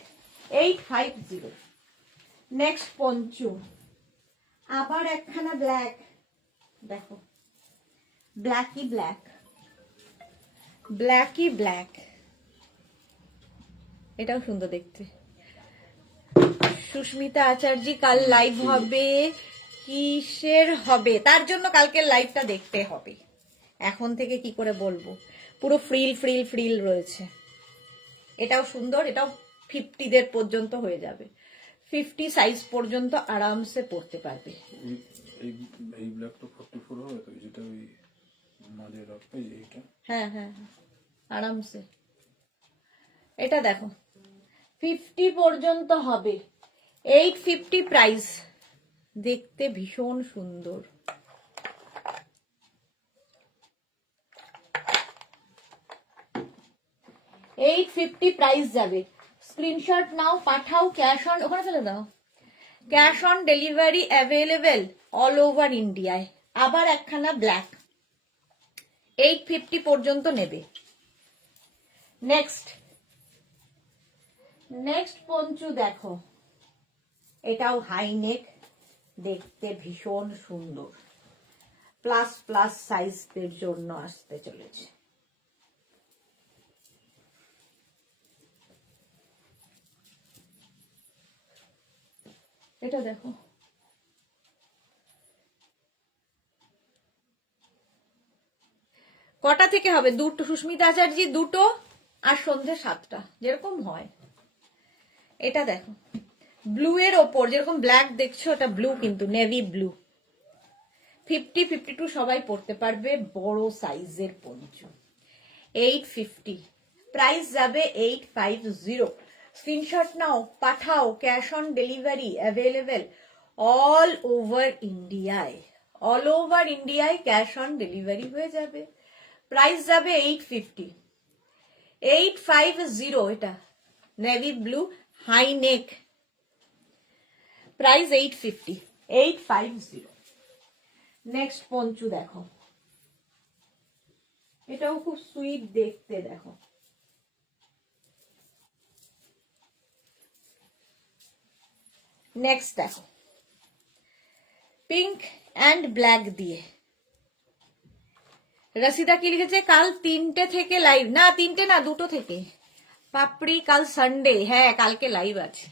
নেক্সট পঞ্চু আবার একখানা ব্ল্যাক দেখো ব্ল্যাক এটাও সুন্দর দেখতে সুস্মিতা আচার্য কাল লাইভ হবে কিসের হবে, তার জন্য কালকের লাইভটা দেখতে হবে। এখন থেকে কি করে বলবো, পুরো ফ্রিল ফ্রিল ফ্রিল রয়েছে। এটাও সুন্দর, এটাও 50 পর্যন্ত হয়ে যাবে, 50 সাইজ পর্যন্ত আরামসে পরতে পারবে। এই এই ব্ল্যাকটা 44 হবে তো, যেটা ওই মাঝে রাখবে এইটা। হ্যাঁ হ্যাঁ হ্যাঁ, আরামসে। এটা দেখো 50 পর্যন্ত হবে, 850 প্রাইস, দেখতে ভীষণ সুন্দর। $850 প্রাইস যাবে। স্ক্রিনশট নাও, পাঠাও, ক্যাশ অন, ওখানে ফেলে দাও। Cash on delivery available all over ইন্ডিয়ায়। আবার একখানা ব্ল্যাক, 850 পর্যন্ত নেবে। নেক্সট পঞ্চু দেখো, এটাও হাই নেক, দেখতে ভীষণ সুন্দর, প্লাস প্লাস সাইজদের জন্য আসতে চলেছে। এটা দেখো, কটা থেকে হবে? দুটো, সুস্মিতা আচার্য দুটো, আর সন্ধ্যে 7টা, যেরকম হয়। এটা দেখো ব্লু এর ওপর, যেরকম ব্ল্যাক দেখছো এটা ব্লু, কিন্তু নেভি ব্লু। 50-52 সবাই পড়তে পারবে, বড় সাইজের পঞ্চু। 850 প্রাইস যাবে, 850। স্ক্রিনশট নাও, পাঠাও, cash on delivery available all over ইন্ডিয়ায়। অল ওভার ইন্ডিয়ায় ক্যাশ অন ডেলিভারি হয়ে যাবে। প্রাইস যাবে 850। 850, এটা navy blue high neck, price 850। 850। Next poncho দেখো, এটাও খুব সুইট দেখতে, দেখো। নেক্সট দেখো, পিঙ্ক অ্যান্ড ব্ল্যাক দিয়ে। রসিদা কি লিখেছে? কাল 3টে থেকে লাইভ, না 3টে না, 2টো থেকে। পাপড়ি কাল সানডে, হ্যাঁ কালকে লাইভ আছে,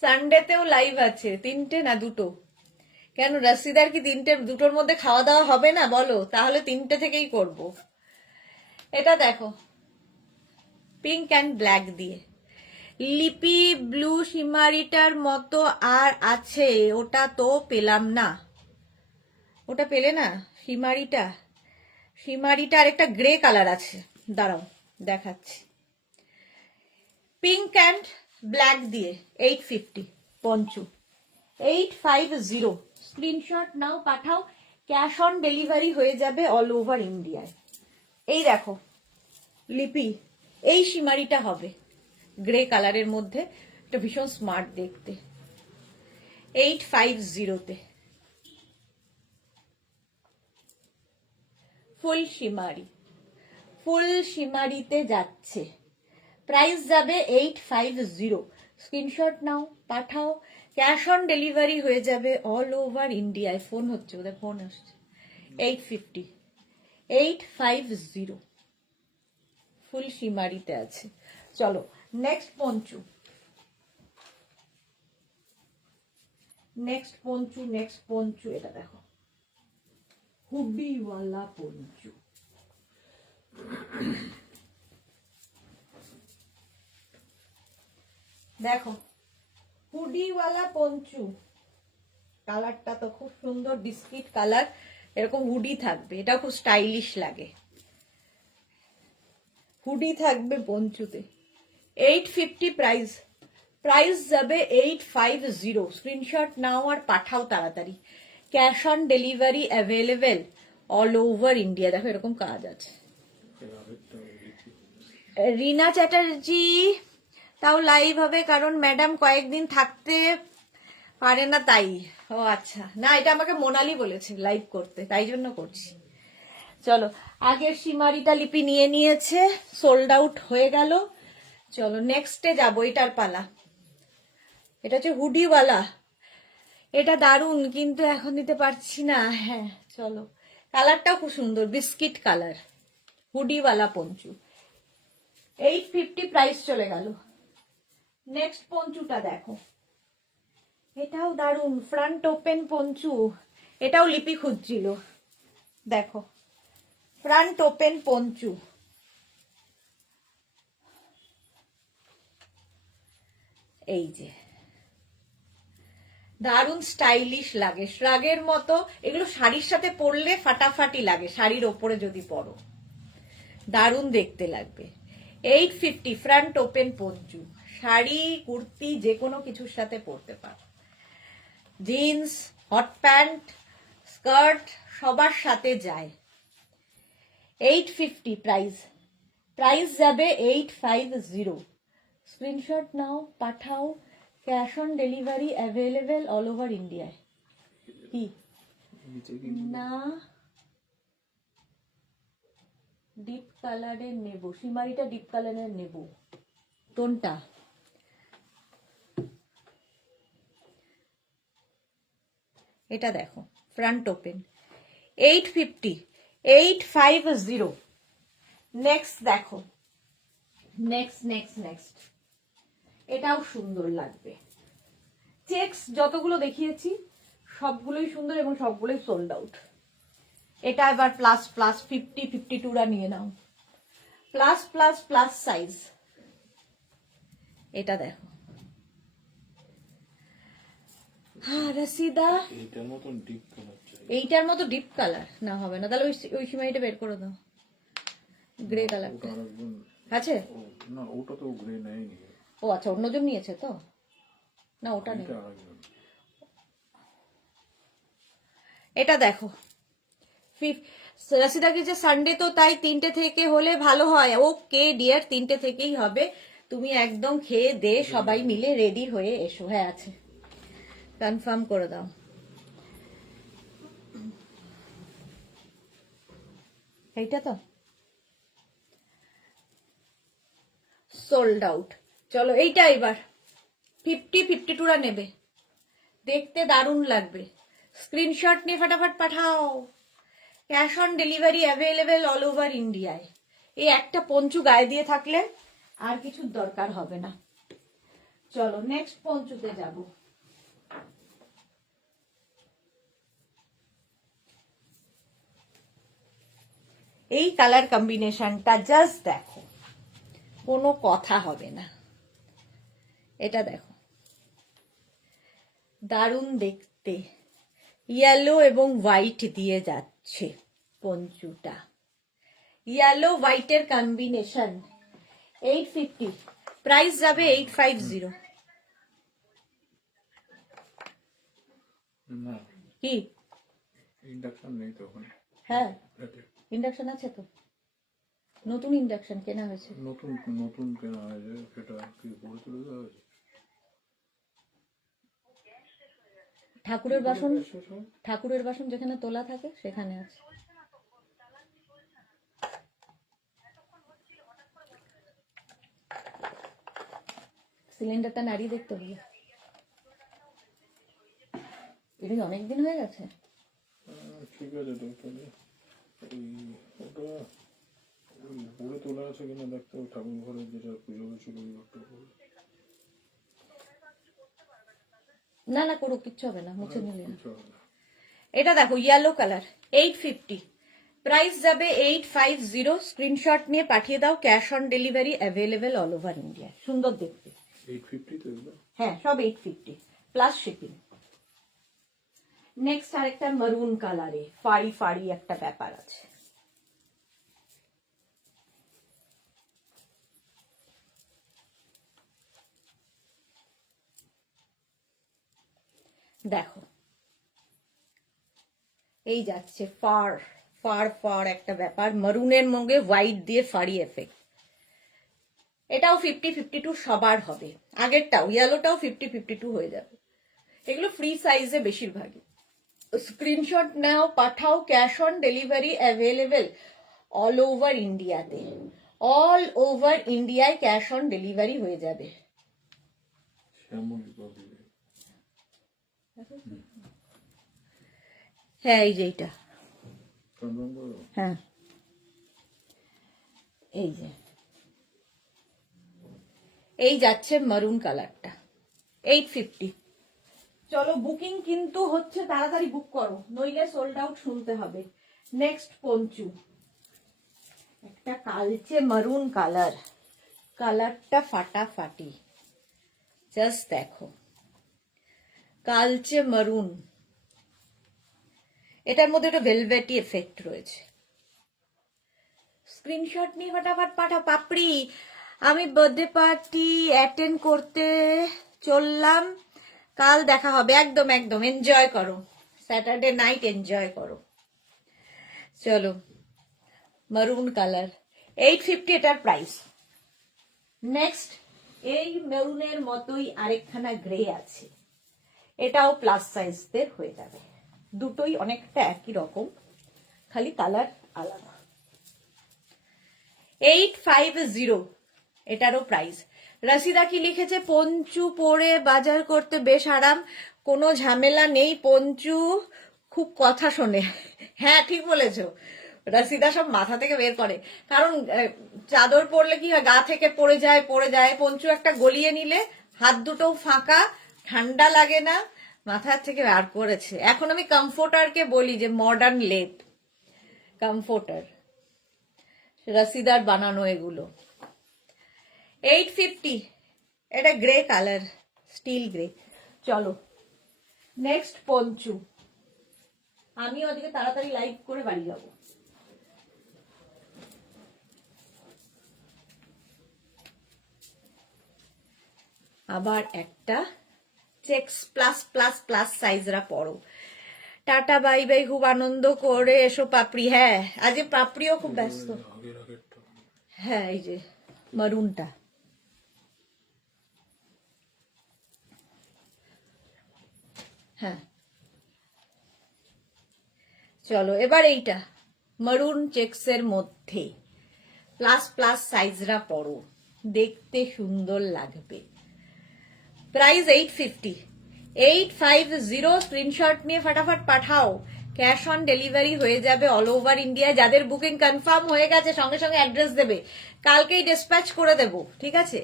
সানডেতেও লাইভ আছে। 3টে না 2টো? কেন রসিদার কি 2টোর মধ্যে খাওয়া দাওয়া হবে না বলো? তাহলে 3টে থেকেই করব। এটা দেখো পিঙ্ক অ্যান্ড ব্ল্যাক দিয়ে, লিপি ব্লু শিমারিটার মতো আর আছে, ওটা তো পেলাম না। ওটা পেলে না? শিমারিটা আর একটা গ্রে কালার আছে, দাঁড়াও দেখাচ্ছি। পিঙ্ক অ্যান্ড ব্ল্যাক দিয়ে 850 পঞ্চু, 850। স্ক্রিনশট নাও, পাঠাও, ক্যাশ অন ডেলিভারি হয়ে যাবে অল ওভার ইন্ডিয়ায়। এই দেখো লিপি, এই শিমারিটা হবে গ্রে কালারের মধ্যে, এটা ভীষণ স্মার্ট দেখতে। 850-তে ফুল শিমারিতে যাচ্ছে, প্রাইস যাবে 850। স্ক্রিনশট নাও, পাঠাও, ক্যাশ অন ডেলিভারি হয়ে যাবে অল ওভার ইন্ডিয়ায়। ফোন হচ্ছে, ওদের ফোন আসছে। 850, 850 ফুল শিমারিতে আছে। চলো নেক্সট পঞ্চু, এটা দেখো হুডিওয়ালা পঞ্চু। দেখো হুডিওয়ালা পঞ্চু, কালারটা তো খুব সুন্দর, বিস্কিট কালার, এরকম হুডি থাকবে, এটা খুব স্টাইলিশ লাগে। হুডি থাকবে পঞ্চুতে। 850 প্রাইস যাবে 850। স্ক্রিনশট নাও আর পাঠাও তাড়াতাড়ি, cash on delivery available all over India. দেখো এরকম কাজ আছে। রিনা চ্যাটার্জি তাও লাইভ হবে, কারণ ম্যাডাম কয়েকদিন থাকতে পারে না, তাই। ও আচ্ছা, না এটা আমাকে মোনালি বলেছে লাইভ করতে, তাই জন্য করছি। চলো, আগের শিমারিটা লিপি নিয়ে নিয়েছে, সোল্ড আউট হয়ে গেল। চলো নেক্সটে যাবো, এটার পালা। এটা হচ্ছে হুডিওয়ালা, এটা দারুণ, কিন্তু এখন দিতে পারছি না। হ্যাঁ চলো, কালারটাও খুব সুন্দর, বিস্কিট কালার, হুডিওয়ালা পঞ্চু। 850 প্রাইস চলে গেল। নেক্সট পঞ্চুটা দেখো, এটাও দারুন, ফ্রন্ট ওপেন পঞ্চু। এটাও লিপি খুঁজছিল, দেখো ফ্রন্ট ওপেন পঞ্চু। এই যে দারুন স্টাইলিশ লাগে, শ্রাগের মতো। এগুলো শাড়ির সাথে পরলে ফাটাফাটি লাগে, শাড়ির ওপরে যদি পরো দারুন দেখতে লাগবে। 850 ফ্রন্ট ওপেন পঞ্চু, শাড়ি কুর্তি যে কোনো কিছুর সাথে পরতে পারো, জিন্স, হট প্যান্ট, স্কার্ট সবার সাথে যায়। 850 প্রাইস, প্রাইস যাবে 850। স্ক্রিনশট নাও, পাঠাও, cash on delivery available all over ইন্ডিয়ায়। কি নিচে কি না ডিপ কালারের নেব, সিমারিটা ডিপ কালারের নেব, কোনটা? এটা দেখো ফ্রন্ট ওপেন 850, 850। নেক্সট দেখো, নেক্সট এটাও সুন্দর লাগবে। চেক্স যতগুলো দেখিয়েছি সবগুলোই সুন্দর এবং সবগুলোই সোল্ড আউট। এটা এবার প্লাস 50, 52রা নিয়ে নাও, প্লাস সাইজ। এটা দেখো, হ্যাঁ রসিদা, এইটার মতন ডিপ কালার চাই। এইটার মতো ডিপ কালার না হবে না, তাহলে ওই সিমাইটা বের করে দাও, গ্রে কালার ওটা আরেকজন আছে। না, ওটা তো গ্রে নেয়নি। ও আচ্ছা, অন্যজন নিয়েছে তো, না ওটা নেই। এটা আরেকজন। এটা দেখো রসিদাকে যে সানডে তো তাই 3টে থেকে হলে ভালো হয়। ওকে ডিয়ার, 3টে থেকেই হবে। তুমি একদম খেয়ে দে সবাই মিলে রেডি হয়ে এসো। হ্যাঁ আছে, কনফার্ম করে দাও। এইটা তো সোল্ড আউট। চলো এইটা এবার 52রা নেবে, দেখতে দারুণ লাগবে। স্ক্রিনশট নিয়ে ফটাফট পাঠাও, cash on delivery available all over ইন্ডিয়ায়। এই একটা পঞ্চু গায়ে দিয়ে থাকলে আর কিছুর দরকার হবে না। চলো নেক্সট পঞ্চুতে যাব। এই কালার কম্বিনেশনটা জাস্ট দেখো, কোনো কথা হবে না। এটা দেখো দারুণ দেখতে, ইয়েলো এবং হোয়াইট দিয়ে যাচ্ছে পঞ্চুটা, ইয়েলো হোয়াইটের কম্বিনেশন। 850, প্রাইস যাবে 850। না, কি ইন্ডাকশন নেই তো ওখানে। হ্যাঁ ফ্ল্যাটে ইন্ডাকশন আছে তো, নতুন ইন্ডাকশন কেনা হয়েছে। নতুন নতুন কেনা হয়েছে, সেটা কি করে তুলে দেওয়া হয়েছে? ঠাকুরের বাসন, ঠাকুরের বাসন যেখানে তোলা থাকে সেখানে আছে। সিলিন্ডারটা নাড়িয়ে দেখতে হবে, এটা কি অনেকদিন হয়ে গেছে? ঠিক আছে তো, তাহলে ওটা উপরে তোলা আছে কিনা দেখতে হবে। ঠাকুর ঘরে যেটা পুজো হয়েছিল ওই ঘরটা উপরে। না না করুক, কিচ্ছু হবে না, মুছে নিলে। কিছু হবে না। এটা দেখো ইয়েলো কালার 850, প্রাইস যাবে 850। স্ক্রিনশট নিয়ে পাঠিয়ে দাও, cash on delivery available all over India. সুন্দর দেখতে। 850 তো এগুলো। হ্যাঁ সব 850 প্লাস শিপিং। নেক্সট আরেকটা মারুন কালারে ফাড়ি ফাড়ি একটা ব্যাপার আছে। দেখো এই যাচ্ছে ফার ফার ফার একটা ব্যাপার, মারুনের মধ্যে হোয়াইট দিয়ে ফাড়ি এফেক্ট। এটাও 50-52 সবার হবে, আগেরটাও ইয়েলোটাও 50-52 হয়ে যাবে। এগুলো ফ্রি সাইজে বেশিরভাগই। স্ক্রিনশট নাও, পাঠাও, cash on delivery available all over ইন্ডিয়াতে, অল ওভার ইন্ডিয়ায় ক্যাশ অন ডেলিভারি হয়ে যাবে। শ্যামলী পাবি। হ্যাঁ এই যে এইটা, কনফার্ম করো। হ্যাঁ এই যে এই যাচ্ছে মারুন কালারটা 850। চলো বুকিং কিন্তু হচ্ছে, তাড়াতাড়ি বুক করো, নইলে সোল্ড আউট শুনতে হবে। নেক্সট পঞ্চু, একটা কালচে মারুন কালার, কালারটা ফাটাফাটি, জাস্ট দেখো, কালচে মারুন, এটার মধ্যে একটা ভেলভেটি এফেক্ট রয়েছে। স্ক্রিনশট নিয়ে ফটাফট পাঠাও পাপড়ি। আমি বার্থডে পার্টি অ্যাটেন্ড করতে চললাম, কাল দেখা হবে। একদম একদম, এনজয় করো, স্যাটারডে নাইট এনজয় করো। চলো, মারুন কালার 850 এটার প্রাইস। নেক্সট, এই মেরুনের মতোই আরেকখানা গ্রে আছে, এটাও প্লাস সাইজদের হয়ে যাবে, দুটোই অনেকটা একই রকম, খালি কালার আলাদা। 850 এটারও প্রাইস। রাশিদা কি লিখেছে, পঞ্চু পরে বাজার করতে বেশ আরাম, কোনো ঝামেলা নেই, পঞ্চু খুব কথা শোনে। হ্যাঁ ঠিক বলেছো, রাশিদা সব মাথা থেকে বের করে, কারণ চাদর পরলে কি হয়, গা থেকে পড়ে যায়। পঞ্চু একটা গলিয়ে নিলে হাত দুটোও ফাঁকা, ঠান্ডা লাগে না, মাথার থেকে বের করেছে। এখন আমি কমফোর্টারকে বলি যে মডার্ন লেপ কমফোর্টার, রাশিদার বানানো এগুলো। 850, এটা গ্রে কালার, স্টিল গ্রে। চলো নেক্সট পঞ্চু, আমি ওদিকে তাড়াতাড়ি লাইভ করে বাড়ি যাব। আবার একটা চেক্স প্লাস প্লাস প্লাস সাইজরা পরো। টাটা বাই বাই, খুব আনন্দ করে এসো পাপড়ি। হ্যাঁ আজ পাপড়িও খুব ব্যস্ত। হ্যাঁ এই যে মারুনটা, হ্যাঁ চলো এবার এইটা মারুন চেক্সের মধ্যে প্লাস প্লাস সাইজরা পরো, দেখতে সুন্দর লাগবে। প্রাইস 850, 850। স্ক্রিনশট নিয়ে ফটাফট পাঠাও, ক্যাশ অন ডেলিভারি হয়ে যাবে অল ওভার ইন্ডিয়া। যাদের বুকিং কনফার্ম হয়ে গেছে সঙ্গে সঙ্গে অ্যাড্রেস দেবে, কালকেই ডিসপ্যাচ করে দেব, ঠিক আছে?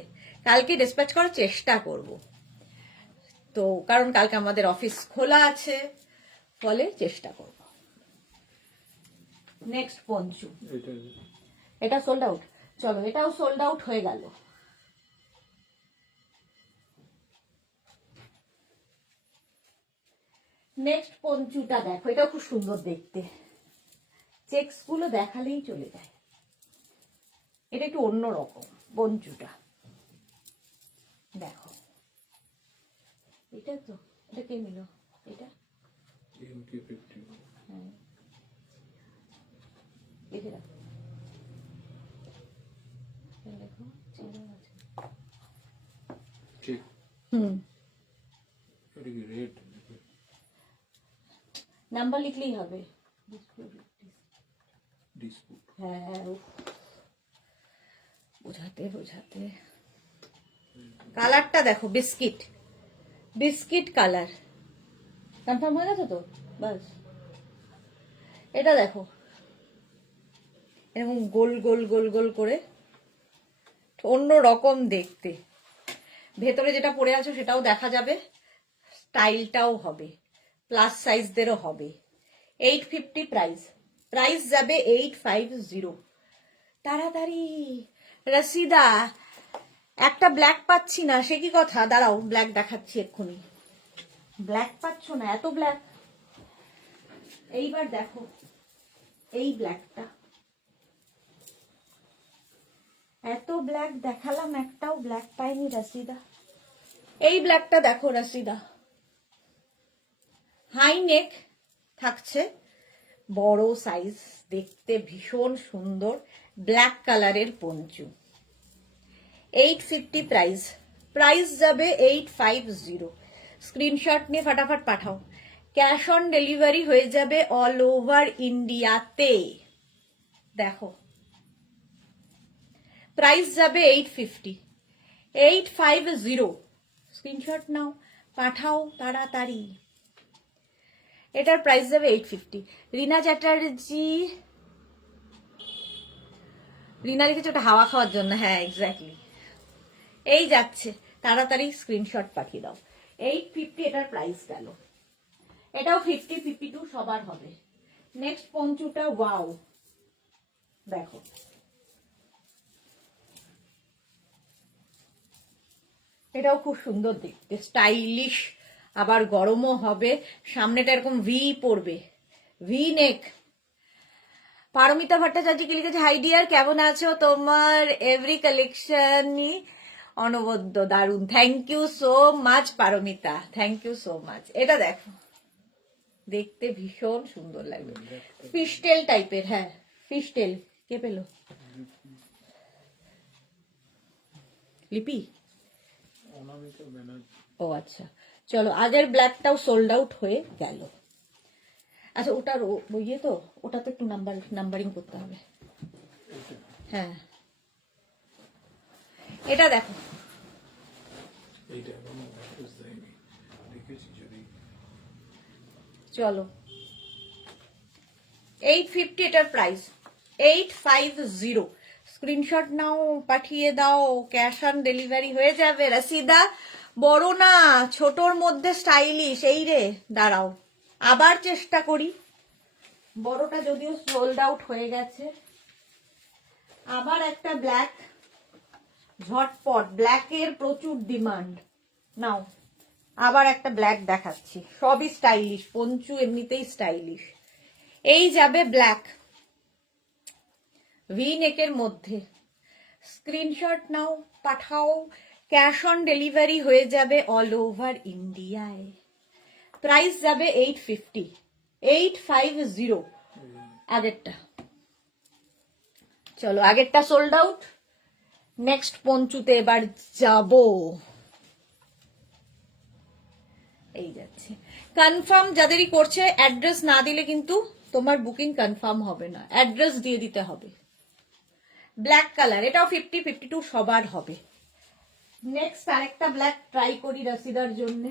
কালকেই ডিসপ্যাচ করার চেষ্টা করব, তো কারণ কালকে আমাদের অফিস খোলা আছে, ফলে চেষ্টা করব। নেক্সট পঞ্চু, এটা সোল্ড আউট। চলো এটাও সোল্ড আউট হয়ে গেল। নেক্সট পঞ্চুটা দেখো, এটা খুব সুন্দর দেখতে, চেক্স গুলো দেখালেই চলে যায়। এটা একটু অন্যরকম পঞ্চুটা, দেখো এটা তো, এটা কে নিল এটা? হ্যাঁ এটা দেখো, দেখো চেনা আছে। রেড নাম্বার লিখলেই হবে। ডিসপুট, হ্যাঁ বোঝাতে বোঝাতে। কালারটা দেখো, বিস্কিট বিস্কিট কালার, কনফার্ম হয়ে গেছে তো বাস। এটা দেখো এরকম গোল গোল গোল গোল করে, অন্য রকম দেখতে, ভেতরে যেটা পড়ে আছে সেটাও দেখা যাবে, স্টাইলটাও হবে, প্লাস সাইজদেরও হবে। 850 প্রাইস, প্রাইস যাবে 850। তাড়াতাড়ি রসিদা, একটা ব্ল্যাক পাচ্ছি না, সে কি কথা, দাঁড়াও ব্ল্যাক দেখাচ্ছি এক্ষুনি। ব্ল্যাক পাচ্ছ না, এত ব্ল্যাক। এইবার দেখো এই ব্ল্যাকটা, এত ব্ল্যাক দেখালাম, একটাও ব্ল্যাক পাইনি রসিদা। এই ব্ল্যাকটা দেখো রসিদা, হাই নেক থাকছে, বড় সাইজ, দেখতে ভীষণ সুন্দর, ব্ল্যাক কালারের পঞ্চু। 850 প্রাইস, প্রাইস যাবে 850। স্ক্রিনশট নিয়ে ফটাফট পাঠাও, ক্যাশ অন ডেলিভারি হয়ে যাবে অল ওভার ইন্ডিয়াতে। দেখো প্রাইস যাবে 850, 850। স্ক্রিনশট নাও, পাঠাও তাড়াতাড়ি। এটার প্রাইস যাবে 850। রিনা চ্যাটার্জি, রিনা লিখেছে ওটা হাওয়া খাওয়ার জন্য, হ্যাঁ এক্স্যাক্টলি। এই যাচ্ছে, তাড়াতাড়ি স্ক্রিনশট পাঠিয়ে দাও। 850 এটার প্রাইস গেল। এটাও 50-52 সবার হবে। নেক্সট পঞ্চুটা, ওয়াও দেখো, এটাও খুব সুন্দর দেখতে, স্টাইলিশ, আবার গরমও হবে। সামনেটা এরকম ভি পড়বে, ভি নেক। পারমিতা ভট্টাচার্য কি লিখেছে, হাই ডিয়ার, কেমন আছো? তোমার এভরি কালেকশনই অনবদ্য, দারুন, thank you so much Paromita, thank you so much. এটা দেখো, দেখতে ভীষণ সুন্দর লাগবে, ফিশটেল টাইপের। হ্যাঁ ফিশটেল, কে পেলো? লিপি, অনামিকা ব্যানার্জি। ও আচ্ছা, চলো, আগের ব্ল্যাকটাও সোল্ড আউট হয়ে গেল। আচ্ছা ওটার ইয়ে তো, ওটা তো একটু নাম্বারিং করতে হবে। হ্যাঁ এটা দেখো, এইটা এখনো অ্যাড্রেস দেয়নি, দেখেছি যদি। চলো 850 এটার প্রাইস, 850। স্ক্রিনশট নাও, পাঠিয়ে দাও, ক্যাশ অন ডেলিভারি হয়ে যাবে। রসিদা, বড় না ছোটর মধ্যে স্টাইলিশ, এই রে দাঁড়াও আবার চেষ্টা করি। বড়টা যদিও সোল্ড আউট হয়ে গেছে, আবার একটা ব্ল্যাক, ঝটপট ব্ল্যাকের প্রচুর ডিমান্ড। নাও আবার একটা ব্ল্যাক দেখাচ্ছি, সবই স্টাইলিশ, পঞ্চু এমনিতেই স্টাইলিশ। এই যাবে ব্ল্যাক, ভি নেকের মধ্যে। স্ক্রিনশট নাও, পাঠাও, ক্যাশ অন ডেলিভারি হয়ে যাবে অল ওভার ইন্ডিয়ায়। প্রাইস যাবে 850, 850 আগেরটা। চলো আগেরটা সোল্ড আউট, নেক্সট পঞ্চুতে এবার যাব। এই যাচ্ছে, কনফার্ম যাদেরই করছে, অ্যাড্রেস না দিলে কিন্তু তোমার বুকিং কনফার্ম হবে না, অ্যাড্রেস দিয়ে দিতে হবে। ব্ল্যাক কালার, এটাও 50-52 সবার হবে। নেক্সট আরেকটা ব্ল্যাক ট্রাই করি রসিদার জন্য,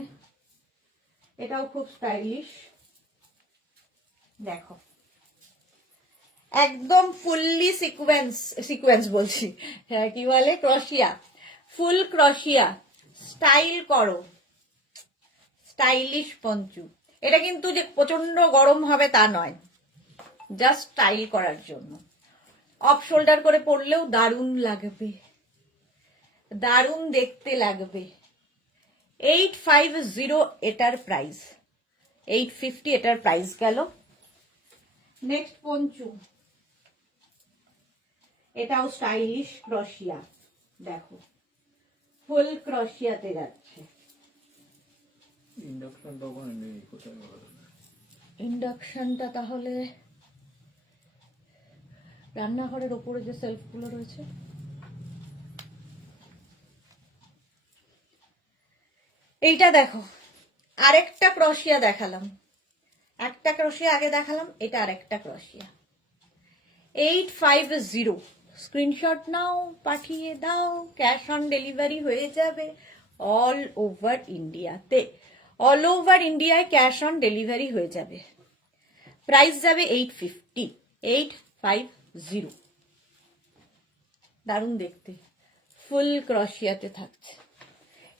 এটাও খুব স্টাইলিশ। দেখো একদম ফুললি সিকোয়েন্স বলছি, হ্যাঁ কি বলে, ক্রশিয়া, ফুল ক্রশিয়া, স্টাইল করো, স্টাইলিশ পঞ্চু। এটা কিন্তু যে প্রচন্ড গরম হবে তা নয়, জাস্ট স্টাইল করার জন্য। অফ শোল্ডার করে পরলেও দারুণ লাগবে, দারুণ দেখতে লাগবে। 850 এটার প্রাইস, 850 এটার প্রাইস গেল। নেক্সট পঞ্চু, এটাও স্টাইলিশ ক্রশিয়া, দেখো ফুল ক্রশিয়াতে যাচ্ছে। ইন্ডাকশনটা ওখানে নেই, কোথায় হবে? ইন্ডাকশনটা তাহলে রান্নাঘরের ওপরে যে সেলফগুলো রয়েছে। এইটা দেখো, আরেকটা ক্রশিয়া দেখালাম, একটা ক্রশিয়া আগে দেখালাম, এটা আরেকটা ক্রশিয়া। 850, স্ক্রিনশট নাও, পাঠিয়ে দাও, ক্যাশ অন ডেলিভারি হয়ে যাবে অল ওভার ইন্ডিয়াতে। অল ওভার ইন্ডিয়ায় ক্যাশ অন ডেলিভারি হয়ে যাবে। প্রাইস যাবে 850, 850। দারুণ দেখতে, ফুল ক্রশিয়াতে থাকছে।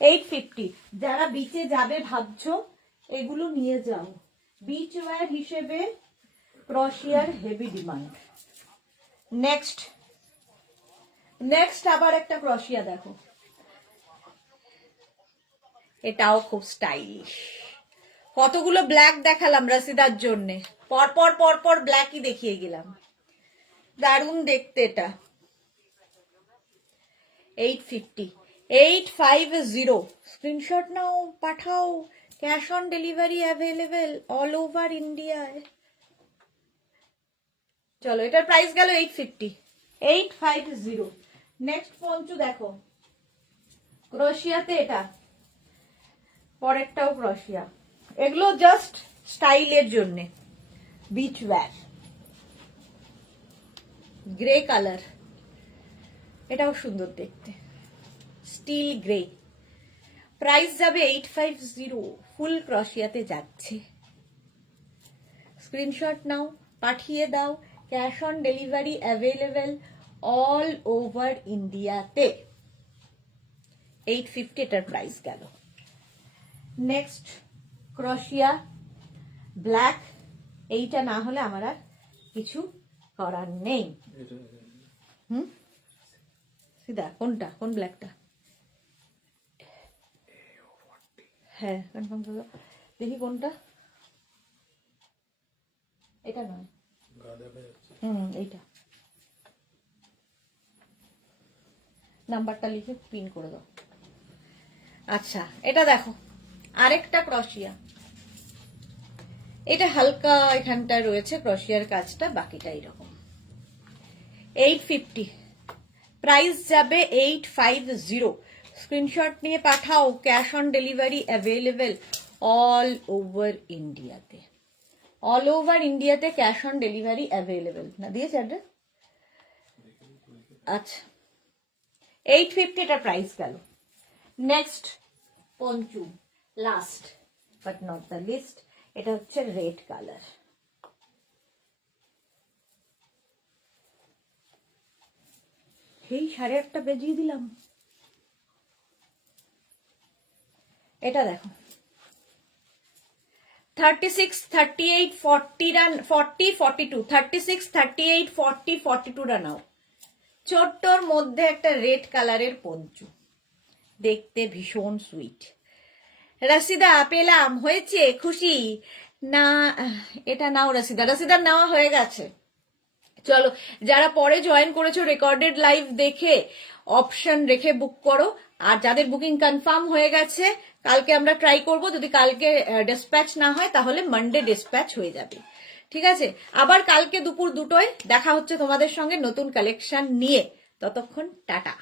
850, যারা বিচে যাবে ভাবছো এগুলো নিয়ে যাও, বিচ ওয়্যার হিসেবে ক্রশিয়ার হেভি ডিমান্ড। নেক্সট আবার একটা ক্রশিয়া দেখো, এটাও খুব স্টাইলিশ। কতগুলো ব্ল্যাক দেখালাম রসিদার জন্য, পরপর পরপর ব্ল্যাকই দেখিয়ে গেলাম, দারুণ দেখতে এটা। 850, 850, স্ক্রিনশট নাও, পাঠাও, cash on delivery available all over ইন্ডিয়ায়। চলো এটার প্রাইস গেল 850, 850। নেক্সট পঞ্চু দেখো, ক্রোশিয়াতে, এটা পরেরটাও ক্রোশিয়া। এগুলো জাস্ট স্টাইলের জন্য, বিচ ওয়্যার, গ্রে কালার, এটাও সুন্দর দেখতে, স্টিল গ্রে। প্রাইস যাবে 850, ফুল ক্রশিয়াতে যাচ্ছে। স্ক্রিনশট নাও, পাঠিয়ে দাও, cash on delivery available all over ইন্ডিয়াতে। 850 এটার প্রাইস গেল। নেক্সট ক্রোশিয়া ব্ল্যাক, এইটা না হলে আমার আর কিছু করার নেই। এটা হুম, সিধা কোনটা, কোন ব্ল্যাকটা? হ্যাঁ কনফার্ম করো, দেখি কোনটা। এটা নয়, গা দেখা যাচ্ছে। এইটা। নাম্বারটা লিখে পিন করে দাও। আচ্ছা এটা দেখো, আরেকটা ক্রোশিয়া। এটা হালকা এখানটা রয়েছে ক্রোশিয়ার কাজটা, বাকিটা এরকম। 850, প্রাইস যাবে 850। স্ক্রিনশট নিয়ে পাঠাও, cash on delivery available all over ইন্ডিয়াতে। অল ওভার ইন্ডিয়াতে ক্যাশ অন ডেলিভারি অ্যাভেলেবেল। না দিয়েছে অ্যাড্রেস? আচ্ছা 850 এটা প্রাইস গেল। Next poncho, last but not the least, এটা হচ্ছে রেড কালার। এই 8:30 বেজিয়ে দিলাম। এটা দেখো 36, 38, 40 রান, 40, 42, 36, 38, 40, 42 রান আও। ছোট্টর মধ্যে একটা রেড কালারের পঞ্চু, দেখতে ভীষণ সুইট। রাশিদা পেলাম, হয়েছে খুশি না? এটা নাও রাশিদা, রাশিদার নেওয়া হয়ে গেছে। চলো যারা পরে জয়েন করেছো রেকর্ডেড লাইভ দেখে অপশন রেখে বুক করো, আর যাদের বুকিং কনফার্ম হয়ে গেছে কালকে আমরা ট্রাই করব, যদি কালকে ডিসপ্যাচ না হয় তাহলে মানডে ডিসপ্যাচ হয়ে যাবে। ঠিক আছে, আবার কালকে দুপুর 2টোয় দেখা হচ্ছে তোমাদের সঙ্গে নতুন কালেকশন নিয়ে। ততক্ষণ টাটা।